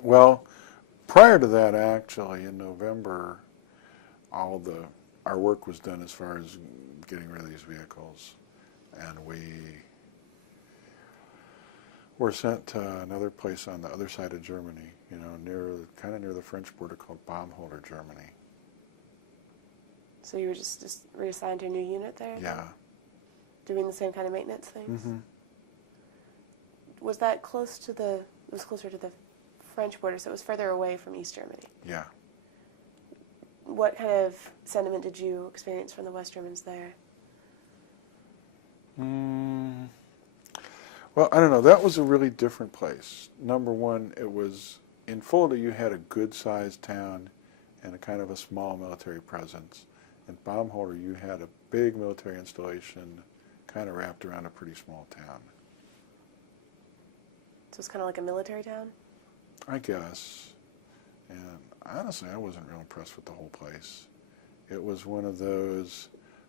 Well, prior to that, actually, in November, our work was done as far as getting rid of these vehicles, and we were sent to another place on the other side of Germany, kind of near the French border, called Baumholder, Germany. So you were just reassigned to a new unit there? Yeah. Doing the same kind of maintenance things? Mm-hmm. Was that closer to the French border, so it was further away from East Germany? Yeah. What kind of sentiment did you experience from the West Germans there? Well, I don't know. That was a really different place. Number one, it was, in Fulda you had a good-sized town and a kind of a small military presence. In Baumholder you had a big military installation kind of wrapped around a pretty small town. So it's kind of like a military town? I guess. And honestly, I wasn't real impressed with the whole place. It was one of those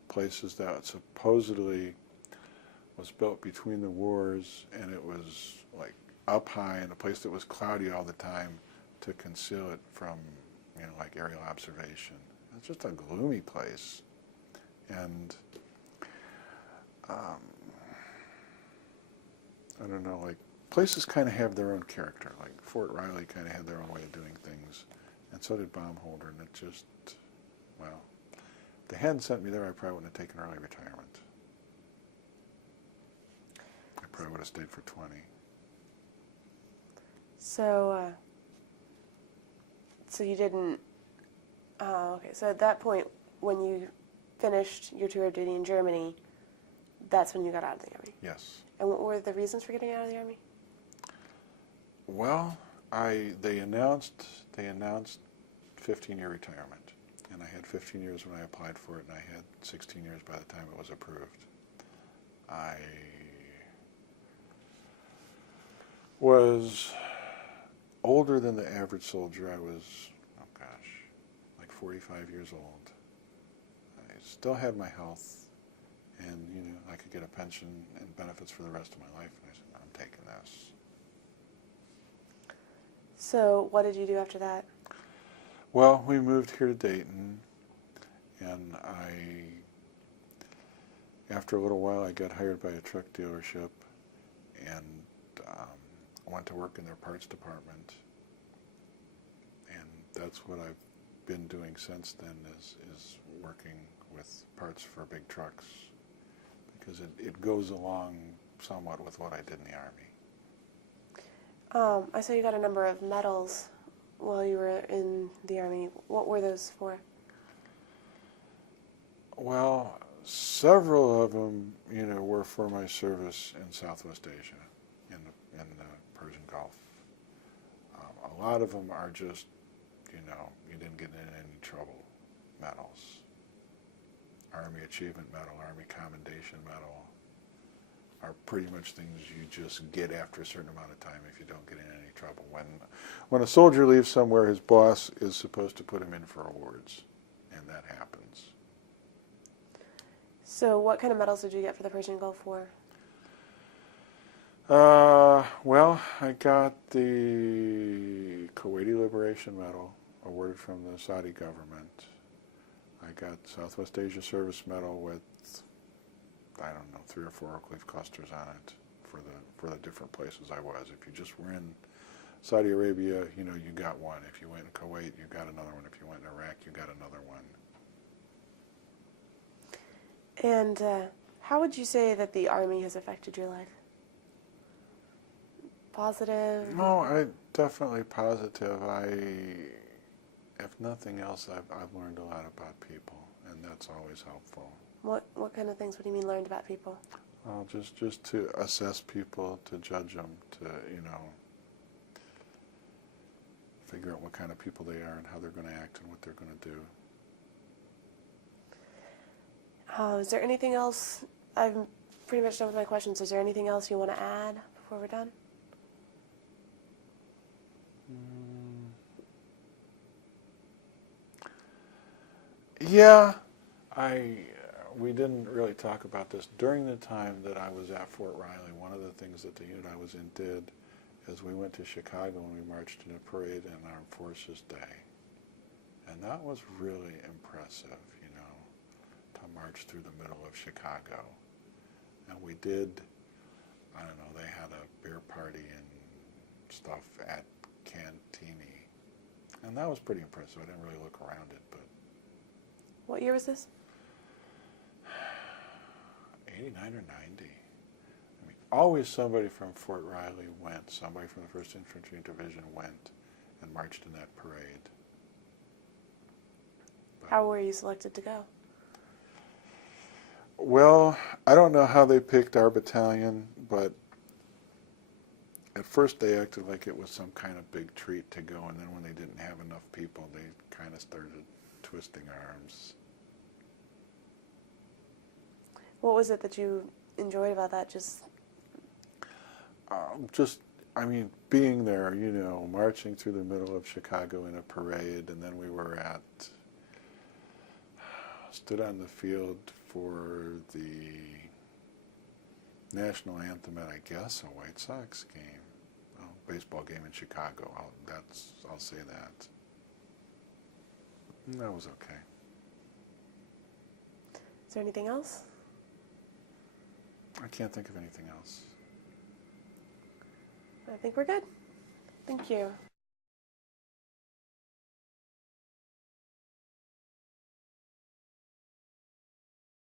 places that supposedly was built between the wars, and it was like up high in a place that was cloudy all the time to conceal it from, like aerial observation. It's just a gloomy place. And I don't know, like places kind of have their own character. Like Fort Riley kind of had their own way of doing things, and so did Baumholder. And it just, well, if they hadn't sent me there, I probably wouldn't have taken early retirement. I probably would have stayed for 20. So, so you didn't. Okay. So at that point, when you finished your tour of duty in Germany, that's when you got out of the Army. Yes. And what were the reasons for getting out of the Army? Well, they announced 15-year retirement, and I had 15 years when I applied for it, and I had 16 years by the time it was approved. I was older than the average soldier. I was, like 45 years old. I still had my health, and I could get a pension and benefits for the rest of my life, and I said, I'm taking this. So what did you do after that? Well, we moved here to Dayton, and after a little while, I got hired by a truck dealership, and went to work in their parts department, and that's what I've been doing since then, is working with parts for big trucks, because it goes along somewhat with what I did in the Army. I saw you got a number of medals while you were in the Army. What were those for? Well, several of them, were for my service in Southwest Asia, in the Persian Gulf. A lot of them are just, you didn't get in any trouble medals. Army Achievement Medal, Army Commendation Medal are pretty much things you just get after a certain amount of time if you don't get in any trouble. When a soldier leaves somewhere, his boss is supposed to put him in for awards, and that happens. So what kind of medals did you get for the Persian Gulf War? Well, I got the Kuwaiti Liberation Medal awarded from the Saudi government. I got Southwest Asia Service Medal with, 3 or 4 oak leaf clusters on it for the different places I was. If you just were in Saudi Arabia, you know, you got one. If you went in Kuwait, you got another one. If you went in Iraq, you got another one. And how would you say that the Army has affected your life? Positive? No, I definitely positive. If nothing else, I've learned a lot about people, and that's always helpful. What kind of things would you mean learned about people? Well, just to assess people, to judge them, to, you know, figure out what kind of people they are and how they're going to act and what they're going to do. Is there anything else? I'm pretty much done with my questions. Is there anything else you want to add before we're done? Yeah, we didn't really talk about this. During the time that I was at Fort Riley, one of the things that the unit I was in did is we went to Chicago and we marched in a parade in Armed Forces Day. And that was really impressive, you know, to march through the middle of Chicago. And we did, I don't know, they had a beer party and stuff at Cantigny. And that was pretty impressive. I didn't really look around it, but... What year was this? 89 or 90. I mean, always somebody from Fort Riley went, somebody from the First Infantry Division went and marched in that parade. But, How were you selected to go? well, I don't know how they picked our battalion, but at first they acted like it was some kind of big treat to go, and then when they didn't have enough people, they kind of started twisting arms. What was it that you enjoyed about that? I mean, being there, you know, marching through the middle of Chicago in a parade, and then we were stood on the field for the national anthem at, I guess, a White Sox game, baseball game in Chicago. I'll say that. And that was okay. Is there anything else? I can't think of anything else. I think we're good. Thank you.